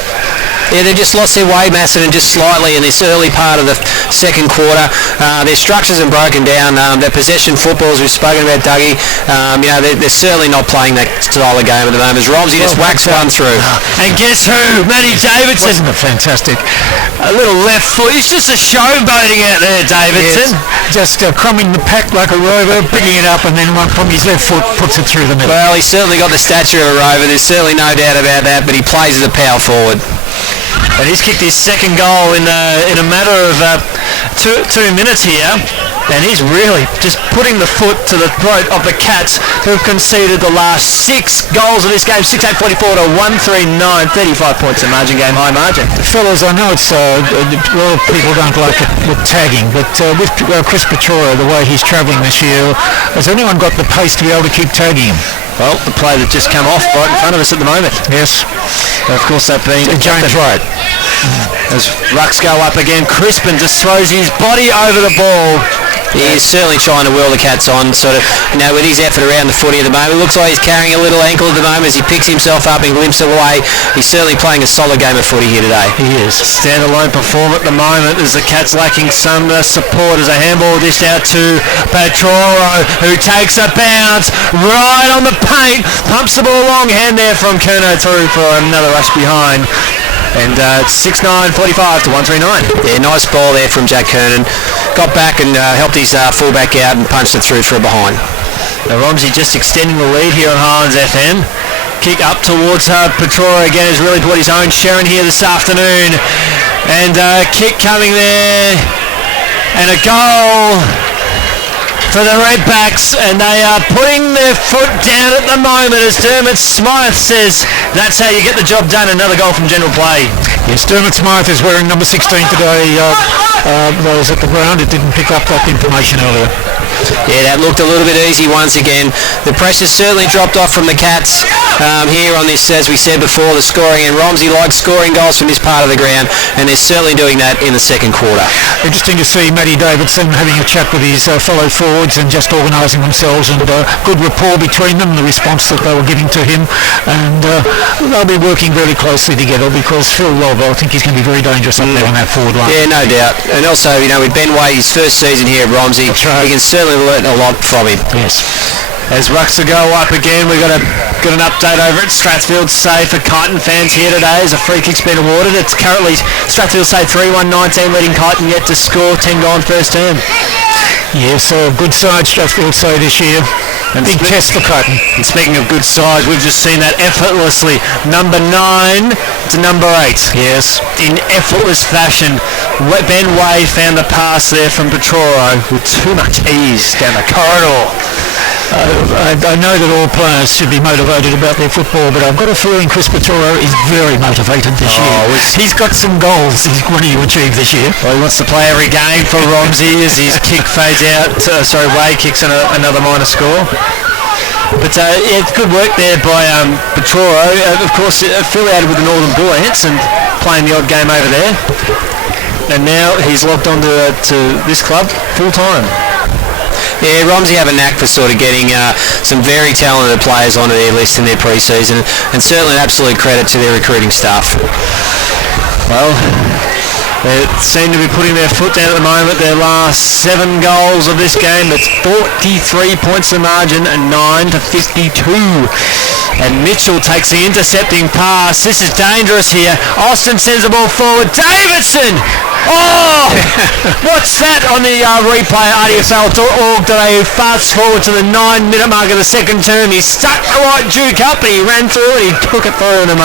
Yeah, they've just lost their way, Macedon, just slightly in this early part of the second quarter. Their structures are broken down. Their possession footballs, we've spoken about, Dougie, they're certainly not playing that style of game at the moment. As Romsey just whacks one through. And guess who? Matty Davidson. Wasn't it fantastic? A little left foot. He's just a showboating out there, Davidson. Yes, just crumbing the pack like a rover, picking it up, and then one from his left foot puts it through the middle. Well, he's certainly got the stature of a rover. There's certainly no doubt about that, but he plays as a power forward. And he's kicked his second goal in a matter of 2 minutes here. And he's really just putting the foot to the throat of the Cats, who've conceded the last 6 goals of this game, 6-8-44 to 139, 35 points in margin, game high margin. Fellas, I know it's a lot of people don't like it with tagging, but with Chris Petro, the way he's travelling this year, has anyone got the pace to be able to keep tagging him? Well, the play that just come off right in front of us at the moment. Yes. And of course, that being James Wright. As rucks go up again, Crispin just throws his body over the ball. He's certainly trying to whirl the Cats on, sort of, with his effort around the footy at the moment. It looks like he's carrying a little ankle at the moment as he picks himself up and limps away. He's certainly playing a solid game of footy here today. He is. Standalone perform at the moment as the Cats lacking some support as a handball dished out to Petroro, who takes a bounce right on the paint, pumps the ball long hand there from Kerno through for another rush behind. And 6-9-45 to 139. Yeah, nice ball there from Jack Kernan. Got back and helped his fullback out and punched it through for a behind. Now Romsey just extending the lead here on Highlands FM. Kick up towards Petrora again has really put his own Sharon here this afternoon. And kick coming there. And a goal for the Redbacks, and they are putting their foot down at the moment as Dermot Smythe says that's how you get the job done. Another goal from general play. Yes, Dermot Smythe is wearing number 16 today. Those at the ground, it didn't pick up that information earlier. Yeah, that looked a little bit easy once again. The pressure's certainly dropped off from the Cats here on this, as we said before, the scoring, and Romsey likes scoring goals from this part of the ground, and they're certainly doing that in the second quarter. Interesting to see Matty Davidson having a chat with his fellow forwards and just organising themselves, and good rapport between them, the response that they were giving to him, and they'll be working really closely together because Phil Lobb, I think he's going to be very dangerous up there on that forward line. Yeah, no doubt. And also, with Ben Way, his first season here at Romsey, he can certainly learn a lot from him. Yes. As rucks to go up again, we've got an update over at Strathfield save for Kyneton fans here today as a free kick's been awarded. It's currently Strathfield save 3-1-19, leading Kyneton yet to score, 10 gone first term. Yes, a good side Strathfield save this year. And big test for Kyneton. And speaking of good sides, we've just seen that effortlessly. Number 9 to number 8. Yes. In effortless fashion. Ben Way found the pass there from Petroro with too much ease down the corridor. I know that all players should be motivated about their football, but I've got a feeling Chris Petro is very motivated this year. He's got some goals he's wanting to achieve this year. Well, he wants to play every game for Romsey as his kick fades out. Way kicks another minor score. But it's good work there by Petroro, of course affiliated with the Northern Bull Ants and playing the odd game over there. And now he's locked onto to this club full time. Yeah, Romsey have a knack for sort of getting some very talented players onto their list in their pre-season, and certainly an absolute credit to their recruiting staff. Well, they seem to be putting their foot down at the moment. Their last 7 goals of this game, that's 43 points of margin and 9-52. And Mitchell takes the intercepting pass. This is dangerous here. Austin sends the ball forward. Davidson! Oh! What's that on the replay? RDFL.org.au. Fast forward to the 9-minute mark of the second term. He stuck the right Duke up and he ran through and he took it through in a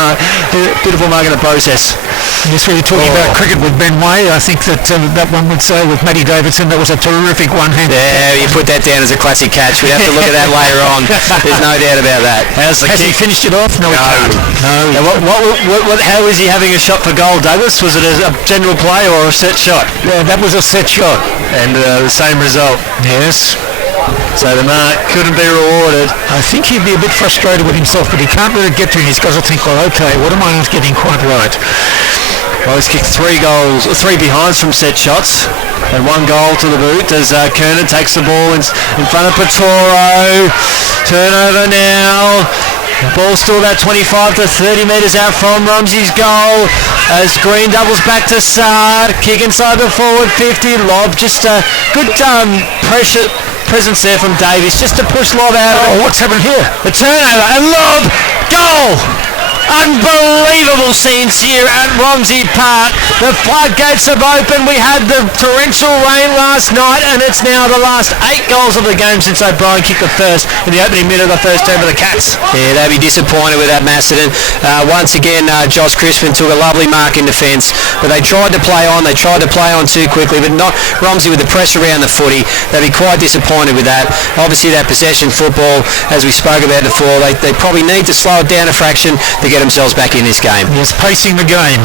beautiful mark in the process. Yes, we were talking about cricket with Ben Way. I think that that one would say with Matty Davidson, that was a terrific one-hand. Yeah, you put that down as a classic catch. We'd have to look at that later on. There's no doubt about that. Has he finished it off? No, he can't. No. How is he having a shot for goal, Douglas? Was it a general play or a set shot? Yeah, that was a set shot. And the same result. Yes. So the mark couldn't be rewarded. I think he'd be a bit frustrated with himself, but he can't really get to it. He's got to think, well, okay, what am I not getting quite right? Well, he's kicked 3 behinds from set shots, and 1 goal to the boot as Kernan takes the ball in front of Petroro. Turnover now. Ball still about 25 to 30 metres out from Romsey's goal as Green doubles back to Sard. Kick inside the forward 50. Lob, just a good presence there from Davies just to push Lob out. Oh, what's happened here? The turnover and Lob, goal! Unbelievable scenes here at Romsey Park. The floodgates have opened. We had the torrential rain last night, and it's now the last 8 goals of the game since O'Brien kicked the first in the opening minute of the first term of the Cats. Yeah, they'll be disappointed with that, Macedon. Once again, Josh Crispin took a lovely mark in defence, but they tried to play on. They tried to play on too quickly, but not Romsey with the pressure around the footy. They'd be quite disappointed with that. Obviously, that possession football, as we spoke about before, they probably need to slow it down a fraction to get themselves back in this game. Yes, pacing the game.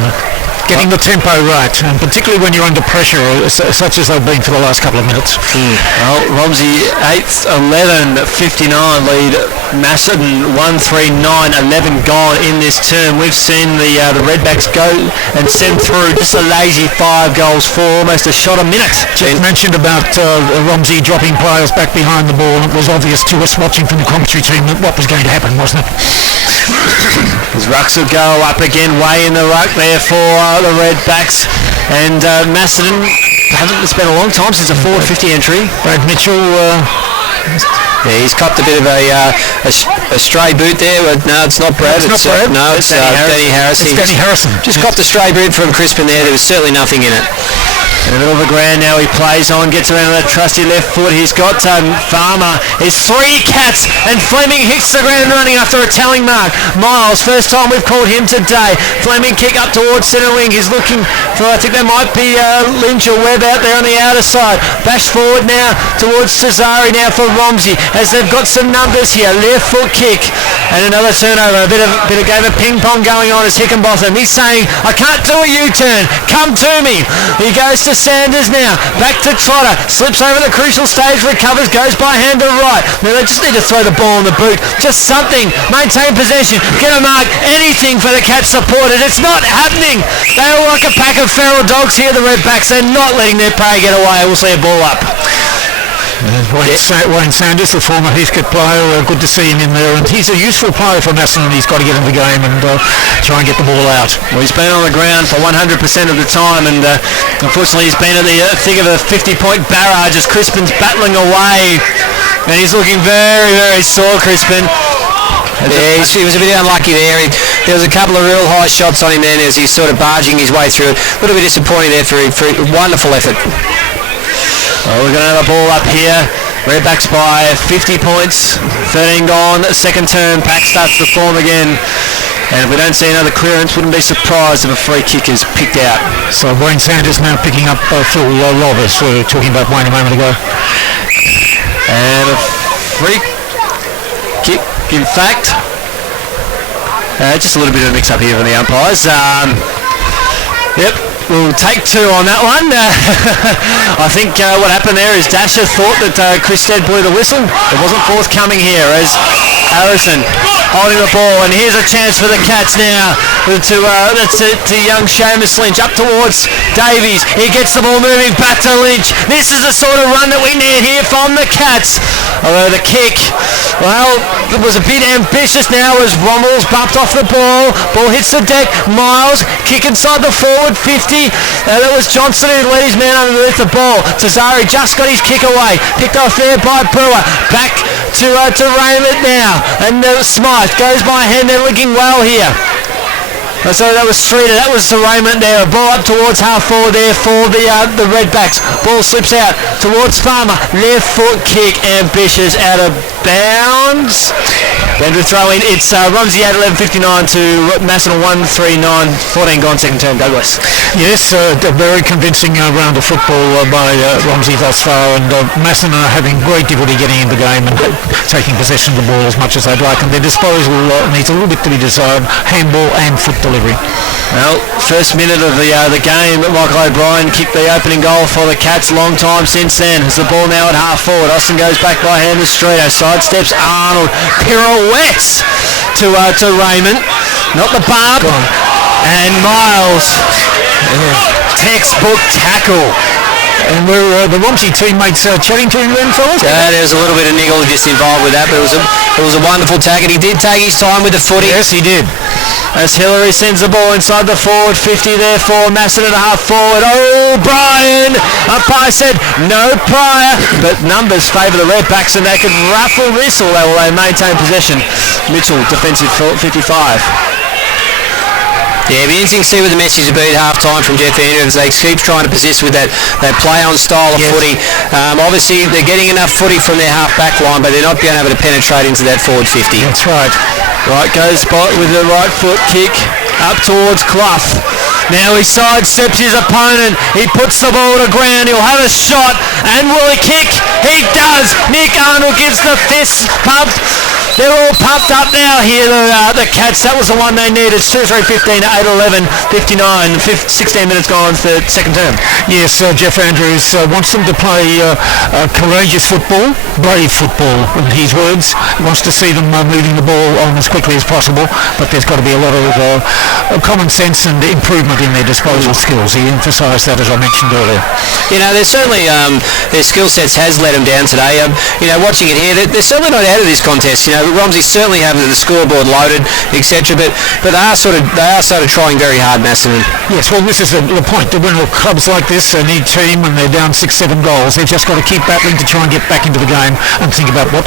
Getting the tempo right, and particularly when you're under pressure, such as they've been for the last couple of minutes. Well, Romsey 8th, 11, 59 lead. Macedon 1-3-9, 11 gone in this term. We've seen the Redbacks go and send through just a lazy 5 goals for almost a shot a minute. Jeff mentioned about Romsey dropping players back behind the ball. It was obvious to us watching from the commentary team that what was going to happen, wasn't it? As rucks will go up again, way in the ruck there for the Redbacks. And Macedon, it's been a long time since a forward 50 entry. Brad Mitchell... Yeah, he's copped a bit of a stray boot there. But no, it's not Brad. It's not Brad. No, it's Danny Harrison. It's Danny Harrison. Just copped a stray boot from Crispin there. There was certainly nothing in it. In the middle of the ground now, he plays on, gets around with that trusty left foot. He's got Farmer. There's 3 Cats, and Fleming hits the ground running after a telling mark. Miles, first time we've called him today. Fleming kick up towards centre wing. He's looking for, I think there might be Lynch or Webb out there on the outer side. Bash forward now towards Cesare now for Romsey, as they've got some numbers here. Left foot kick, and another turnover. A bit of game of ping pong going on as Hickenbotham. He's saying, I can't do a U-turn. Come to me. He goes to Sanders now, back to Trotter, slips over the crucial stage, recovers, goes by hand to right. Now they just need to throw the ball in the boot, just something, maintain possession, get a mark, anything for the Cats supporters. It's not happening. They are like a pack of feral dogs here, the Redbacks. They're not letting their prey get away. We'll see a ball up. Wayne Sanders, the former Heathcote player, good to see him in there, and he's a useful player for Macedon, and he's got to get in the game and try and get the ball out. Well, he's been on the ground for 100% of the time, and unfortunately he's been at the thick of a 50-point barrage as Crispin's battling away, and he's looking very, very sore, Crispin. Yeah, he was a bit unlucky there. There was a couple of real high shots on him then as he's sort of barging his way through it. A little bit disappointing there for a wonderful effort. Well, we're going to have a ball up here. Redbacks by 50 points. 13 gone. Second term. Pack starts to form again. And if we don't see another clearance, wouldn't be surprised if a free kick is picked out. So Wayne Sanders now picking up Phil Lovers, talking about Wayne a moment ago. And a free kick, in fact. Just a little bit of a mix-up here from the umpires. Yep. We'll take 2 on that one. I think what happened there is Dasher thought that Chris Stead blew the whistle. It wasn't forthcoming here as Harrison holding the ball, and here's a chance for the Cats now to young Seamus Lynch up towards Davies. He gets the ball moving back to Lynch. This is the sort of run that we need here from the Cats. Although the kick, well, it was a bit ambitious now as Rommel's bumped off the ball. Ball hits the deck. Miles kick inside the forward 50. That was Johnson who led his man underneath the ball. Cesare just got his kick away. Picked off there by Brewer. Back to Raymond now. And Smythe goes by hand. They're linking well here. So that was Streeter. That was to Raymond there. A ball up towards half forward there for the Redbacks. Ball slips out towards Farmer. Left foot kick. Ambitious out of bounds. Then to throw in, it's Romsey at 11.59 to Macedon 1-3-9, 14 gone, second term. Douglas. Yes, a very convincing round of football by Romsey thus far, and Macedon are having great difficulty getting in the game and taking possession of the ball as much as they'd like, and their disposal needs a little bit to be desired, handball and foot delivery. Well, first minute of the game, Michael O'Brien kicked the opening goal for the Cats. Long time since then. As the ball now at half forward, Austin goes back by hand to Streeter, sidesteps Arnold, pirouettes to Raymond, not the barb, and Miles, textbook tackle. And were the Romsey teammates chatting to him then, fellas? There was a little bit of niggle just involved with that, but it was a wonderful tag, and he did take his time with the footy. Yes, he did. As Hillary sends the ball inside the forward 50 there for Macedon at half forward. Oh, Brian! Umpire said no prior, but numbers favour the Redbacks, and they could ruffle whistle. They will maintain possession. Mitchell, defensive 55. Yeah, it'll be interesting to see what the message will be at half-time from Jeff Andrews. They keep trying to persist with that play-on style of footy. Obviously, they're getting enough footy from their half-back line, but they're not being able to penetrate into that forward 50. That's right. Right goes Spot with the right foot kick up towards Clough. Now he sidesteps his opponent. He puts the ball to ground. He'll have a shot. And will he kick? He does. Nick Arnold gives the fist pump. They're all pumped up now here, the Cats. That was the one they needed. It's 2-3-15 to 8-11, 59, 16 minutes gone for second term. Yes, Jeff Andrews wants them to play courageous football, brave football, in his words. He wants to see them moving the ball on as quickly as possible, but there's got to be a lot of common sense and improvement in their disposal skills. He emphasised that, as I mentioned earlier. You know, there's certainly their skill sets has let them down today. You know, watching it here, they're certainly not out of this contest. You know, Romsey certainly have the scoreboard loaded, etc. But they are sort of trying very hard, Macedon. Yes, well, this is the point. To win clubs like this, they need team, and they're down 6-7 goals. They've just got to keep battling to try and get back into the game and think about what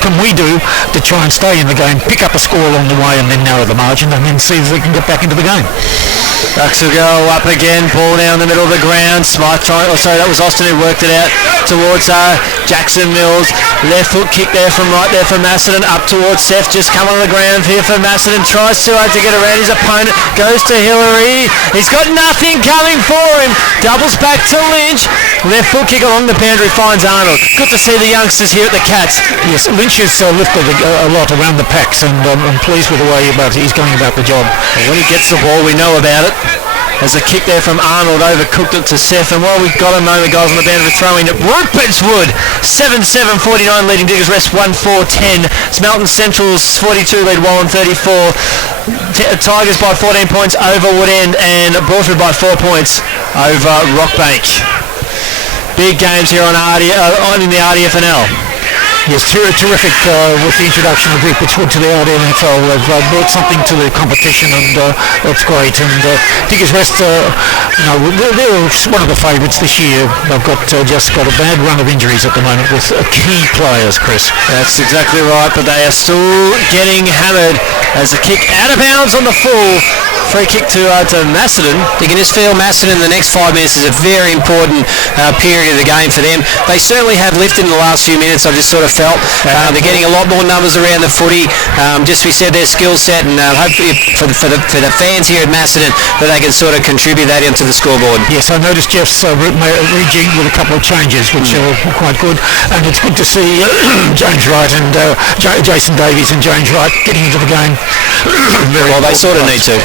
can we do to try and stay in the game, pick up a score along the way, and then narrow the margin, and then see if they can get back into the game. Bucks will go up again. Ball down the middle of the ground. Smart trying. Oh, sorry, that was Austin who worked it out towards Jackson Mills. Left foot kick there from right there for Macedon. Up towards Seth. Just come on the ground here for Macedon. Tries too hard to get around his opponent. Goes to Hillary. He's got nothing coming for him. Doubles back to Lynch. Left foot kick along the boundary finds Arnold. Good to see the youngsters here at the Cats. Yes, Lynch has lifted a lot around the packs, and I'm pleased with the way he's going about the job. And when he gets the ball, we know about it. There's a kick there from Arnold, overcooked it to Seth, and while we've got a moment, guys, on the boundary throwing, Rupert's Wood, 7-7-49, leading Diggers Rest 1-4-10. Smelton Central's 42 lead Wallen 34. Tigers by 14 points over Wood End, and Broadford by 4 points over Rockbank. Big games here on in the RDFNL. Yes, terrific with the introduction of Rupert's Wood to the RDFL. They've brought something to the competition, and that's great. And Diggers Rest, they're one of the favourites this year. They've just got a bad run of injuries at the moment with key players, Chris. That's exactly right, but they are still getting hammered as a kick out of bounds on the full. Free kick to Macedon. You can just feel Macedon in the next 5 minutes is a very important period of the game for them. They certainly have lifted in the last few minutes, I've just sort of felt. They're getting a lot more numbers around the footy. Just we said their skill set, and hopefully for the fans here at Macedon that they can sort of contribute that into the scoreboard. Yes, I noticed Jeff's rejigged with a couple of changes, which are quite good. And it's good to see James Wright and Jason Davies and James Wright getting into the game. Well, they sort of need to.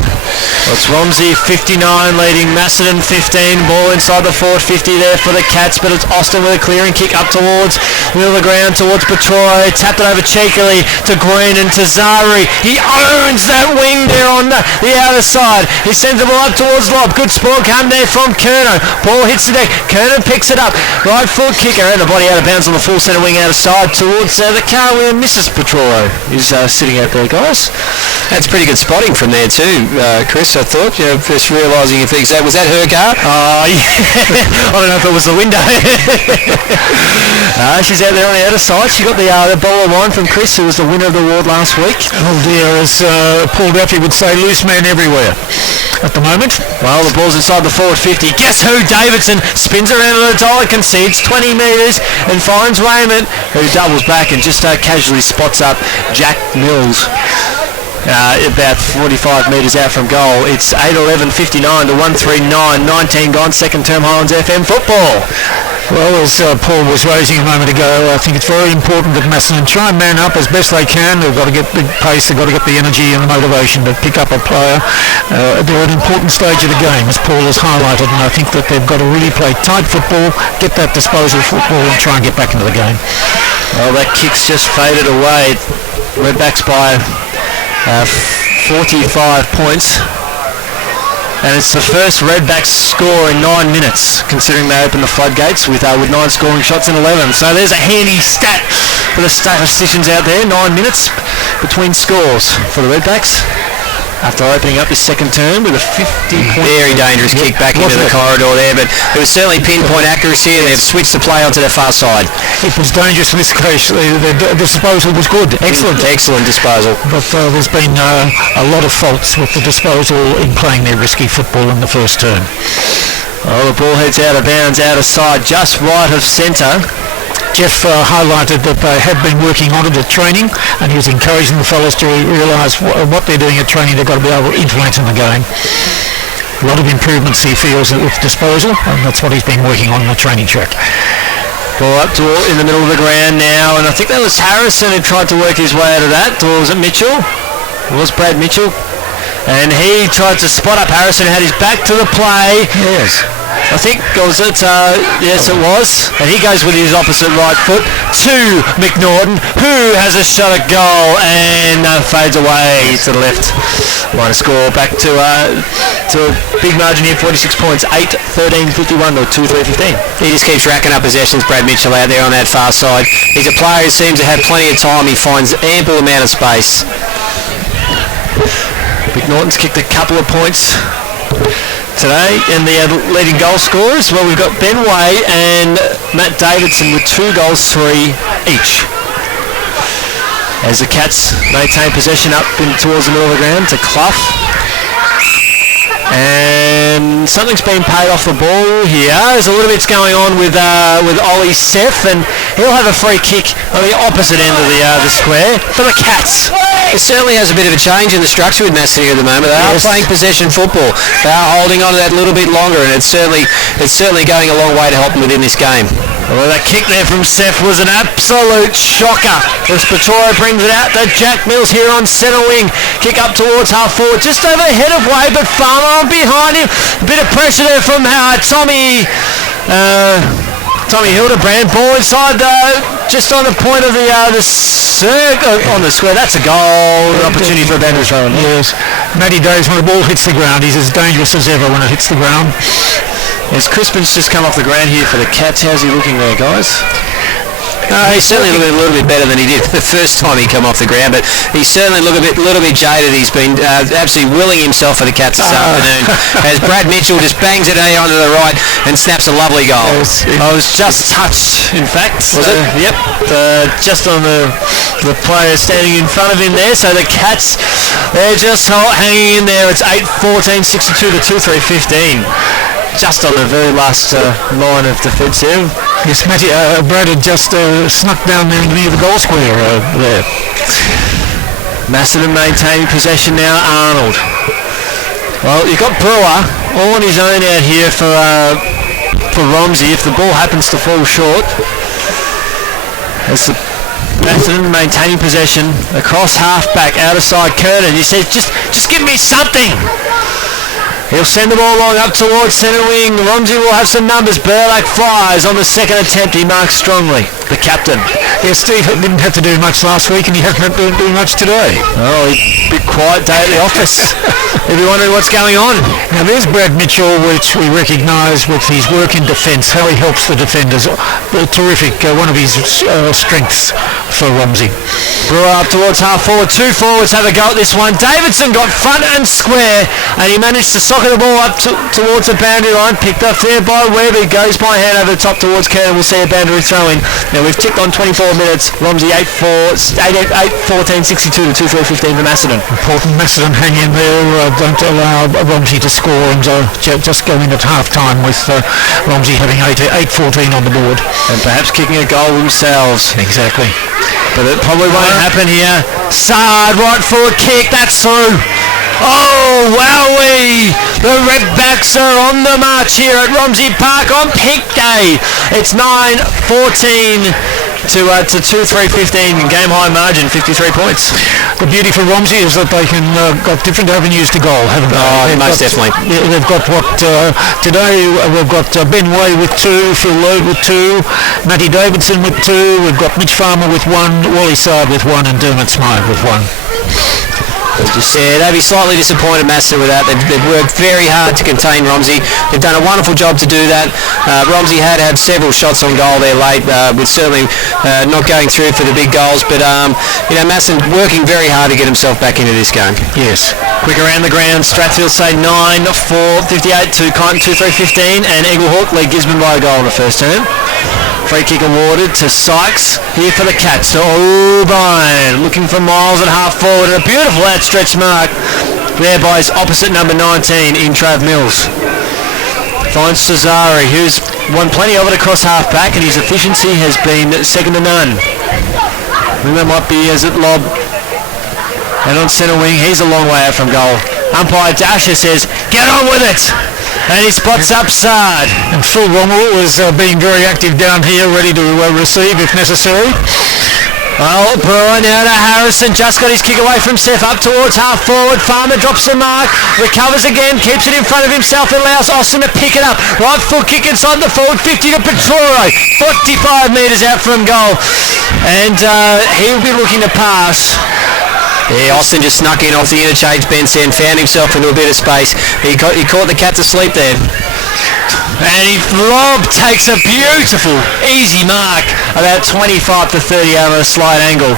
Well, it's Romsey 59 leading Macedon 15. Ball inside the forward 50 there for the Cats, but it's Austin with a clearing kick up towards middle of the ground towards Petroy. Tapped it over cheekily to Green and to Zari. He owns that wing there on the outer side. He sends the ball up towards Lob. Good sport come there from Kerno. Ball hits the deck. Kerno picks it up. Right foot kicker and the body out of bounds on the full centre wing outer side towards the car where Mrs. Petroy is sitting out there, guys. That's pretty good spotting from there too, Chris. I thought, just realising if was that her car? Oh, yeah. I don't know if it was the window. She's out there on the outer side. She got the ball of line from Chris, who was the winner of the award last week. Oh dear, as Paul Duffy would say, loose man everywhere at the moment. Well, the ball's inside the forward 50. Guess who? Davidson spins around on the dollar, concedes 20 metres and finds Raymond, who doubles back and just casually spots up Jack Mills. About 45 metres out from goal. It's 8-11-59 to 139, 19 gone, second term Highlands FM football. Well, as Paul was raising a moment ago, I think it's very important that Macedon try and man up as best they can. They've got to get big pace, they've got to get the energy and the motivation to pick up a player. They're at an important stage of the game, as Paul has highlighted, and I think that they've got to really play tight football, get that disposal football and try and get back into the game. Well, that kick's just faded away. Redbacks by 45 points, and it's the first Redbacks score in 9 minutes, considering they opened the floodgates with 9 scoring shots in 11. So there's a handy stat for the statisticians out there. 9 minutes between scores for the Redbacks after opening up this second term with a 50-point... Very dangerous kick back into the corridor there, but it was certainly pinpoint accuracy, and they've switched the play onto their far side. It was dangerous in this case. The disposal was good. Excellent disposal. But there's been a lot of faults with the disposal in playing their risky football in the first term. Well, the ball heads out of bounds, out of sight, just right of centre. Jeff highlighted that they have been working on it at training, and he was encouraging the fellas to realise what they're doing at training. They've got to be able to influence in the game. A lot of improvements he feels with disposal, and that's what he's been working on the training track. Ball up to in the middle of the ground now, and I think that was Harrison who tried to work his way out of that. Or was it Mitchell? It was Brad Mitchell. And he tried to spot up Harrison, had his back to the play. Yes. I think was it, yes it was. And he goes with his opposite right foot to McNaughton, who has a shot at goal and fades away to the left. Minor score back to a big margin here, 46 points, 8-13-51 or 2-3-15. He just keeps racking up possessions, Brad Mitchell, out there on that far side. He's a player who seems to have plenty of time. He finds ample amount of space. McNaughton's kicked a couple of points today in the leading goal scorers. Well, we've got Ben Way and Matt Davidson with 2 goals, 3 each. As the Cats maintain possession up towards the middle of the ground to Clough. And something's been paid off the ball here. There's a little bit's going on with Ollie Seth, and he'll have a free kick on the opposite end of the square for the Cats. It certainly has a bit of a change in the structure with Macedon at the moment. They are playing possession football. They are holding on to that a little bit longer, and it's certainly going a long way to help them within this game. Well, that kick there from Seth was an absolute shocker. As Petoro brings it out to Jack Mills here on centre wing. Kick up towards half forward, just over head of Way, but Farmer on behind him. A bit of pressure there from Tommy Hildebrand. Ball inside, just on the point of the circle on the square. That's a goal. An opportunity for a bender throw. Yes. Matty Daves, when the ball hits the ground, he's as dangerous as ever when it hits the ground. As Crispin's just come off the ground here for the Cats. How's he looking there, guys? He's certainly looking a little bit better than he did the first time he came off the ground, but he's certainly looking a little bit jaded. He's been absolutely willing himself for the Cats this afternoon, as Brad Mitchell just bangs it onto the right and snaps a lovely goal. I was just touched, in fact. Was it? Yep. Just on the player standing in front of him there. So the Cats, they're just hanging in there. It's 8-14-62 to 2-3-15. Just on the very last line of defence here. Yes, Brad had just snuck down there near the goal square there. Macedon maintaining possession now. Arnold. Well, you've got Brewer all on his own out here for Romsey if the ball happens to fall short. As the Macedon maintaining possession across half back, out of side Kernan. He says, just give me something. He'll send the ball along up towards centre wing. Romsey will have some numbers. Burlak fires on the second attempt. He marks strongly. The captain. Yeah, Steve didn't have to do much last week, and he hasn't had to do much today. Oh, a bit quiet day at the office. He'll be wondering what's going on. Now there's Brad Mitchell, which we recognise with his work in defence, how he helps the defenders. Terrific, one of his strengths for Romsey. Brewer up towards half forward. 2 forwards have a go at this one. Davidson got front and square, and he managed to socket the ball up towards the boundary line. Picked up there by Webb. He goes by hand over the top towards Kernan. We'll see a boundary throw in. Now we've ticked on 24 minutes. Romsey 8-14-62 to 2-3-15 for Macedon. Important Macedon hang in there. Don't allow Romsey to score, and just go in at half-time with Romsey having 8-14 on the board. And perhaps kicking a goal themselves. Exactly. But it probably won't happen here. Sard, right forward kick, that's through. Oh, wowee! The Redbacks are on the march here at Romsey Park on peak day. It's 9-14 to 2-3-15 game high margin, 53 points. The beauty for Romsey is that they can got different avenues to goal, haven't they? Oh, most definitely. They've got today we've got Ben Way with 2, Phil Load with 2, Matty Davidson with 2, we've got Mitch Farmer with 1, Wally Sard with 1, and Dermot Smythe with 1. Yeah, they'd be slightly disappointed, Macedon, with that. They've worked very hard to contain Romsey. They've done a wonderful job to do that. Romsey had several shots on goal there late, with certainly not going through for the big goals. But Macedon working very hard to get himself back into this game. Yes. Quick around the ground. Stratfield say 9-4-58 to Kyneton 2-3-15, and Eaglehawk lead Gisborne by a goal in the first term. Free kick awarded to Sykes here for the Cats. So O'Brien looking for Miles at half forward, and a beautiful outstretched mark there by his opposite number 19 in Trav Mills. Finds Cesare, who's won plenty of it across half back, and his efficiency has been second to none. I think that might be as it lob. And on centre wing, he's a long way out from goal. Umpire Dasher says, Get on with it. And he spots up Sard. And Phil Rommel was being very active down here, ready to receive if necessary. Well, Brewer now to Harrison, just got his kick away from Seth, up towards half forward. Farmer drops the mark, recovers again, keeps it in front of himself, and allows Austin to pick it up. Right foot kick inside the forward 50 to Petoro, 45 metres out from goal, and he'll be looking to pass. Yeah, Austin just snuck in off the interchange bench and found himself into a bit of space. He caught the cat to sleep there. And Rob takes a beautiful, easy mark, about 25 to 30 out of a slight angle.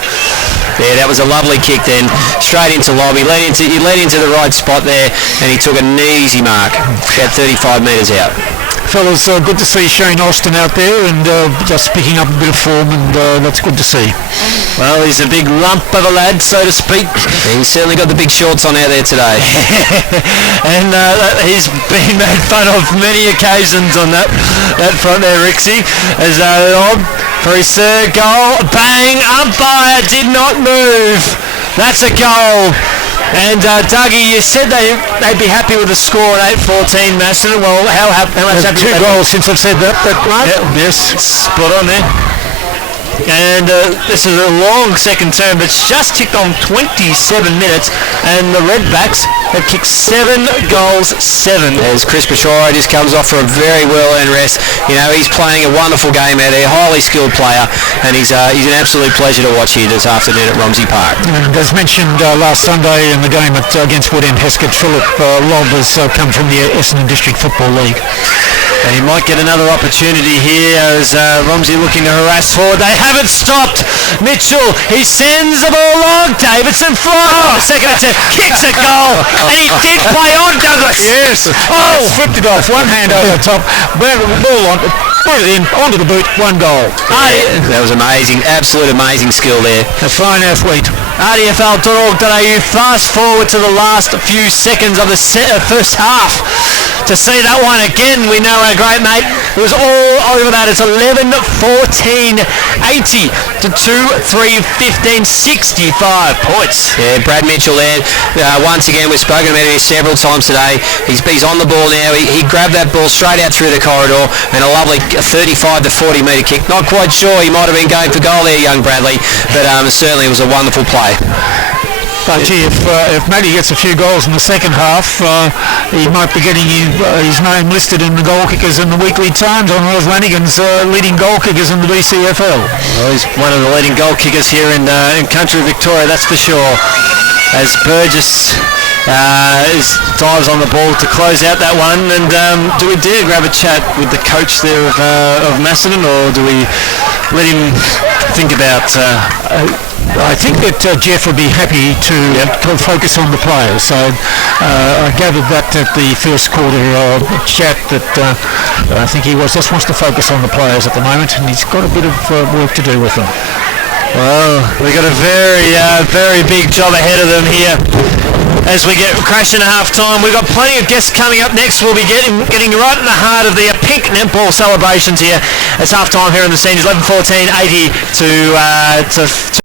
Yeah, that was a lovely kick then, straight into lob. He led into the right spot there, and he took an easy mark, about 35 metres out. Fellas, good to see Shane Austin out there and just picking up a bit of form, and that's good to see. Well, he's a big lump of a lad, so to speak. Yeah, he's certainly got the big shorts on out there today. And he's been made fun of many occasions on that front there, Rixie. As for his third goal, bang, umpire did not move. That's a goal. And Dougie, you said they'd be happy with the score at 8-14, Macedon. Well, how much happy? 2 goals since I've said that, right? Yeah, yes, spot on there. And this is a long second term, but it's just ticked on 27 minutes, and the Redbacks have kicked 7 goals, 7. As Chris Petoro just comes off for a very well-earned rest. You know, he's playing a wonderful game out there, highly skilled player, and he's an absolute pleasure to watch here this afternoon at Romsey Park. And as mentioned last Sunday in the game against Woodend Heskett, Philip Lobb has come from the Essendon District Football League. And he might get another opportunity here as Romsey looking to harass forward. They haven't stopped. Mitchell, he sends the ball long. Davidson flies. Second attempt, kicks a goal. And he did play on, Douglas. Yes. Oh, flipped it off. One hand over the top. Ball on. Put it in. Onto the boot. 1 goal. That was amazing. Absolute amazing skill there. A fine athlete. RDFL.org.au. Fast forward to the last few seconds of the first half. To see that one again, we know our great mate. It was all over that. It's 11-14, 80 to 2-3-15, 65 points. Yeah, Brad Mitchell there. Once again, we've spoken about him several times today. He's on the ball now. He grabbed that ball straight out through the corridor and a lovely 35 to 40 metre kick. Not quite sure he might have been going for goal there, young Bradley, but certainly it was a wonderful play. But gee, if Matty gets a few goals in the second half, he might be getting his name listed in the goal kickers in the Weekly Times on Ros Lanigan's leading goal kickers in the BCFL. Well, he's one of the leading goal kickers here in country Victoria, that's for sure. As Burgess dives on the ball to close out that one. And do we dare grab a chat with the coach there of Macedon, or do we let him think about... I think that Jeff would be happy to focus on the players. So I gathered that at the first quarter chat that I think he just wants to focus on the players at the moment, and he's got a bit of work to do with them. Well, we've got a very big job ahead of them here as we get crashing to half-time. We've got plenty of guests coming up next. We'll be getting right in the heart of the pink netball celebrations here. It's half-time here in the seniors, 11-14, 80 to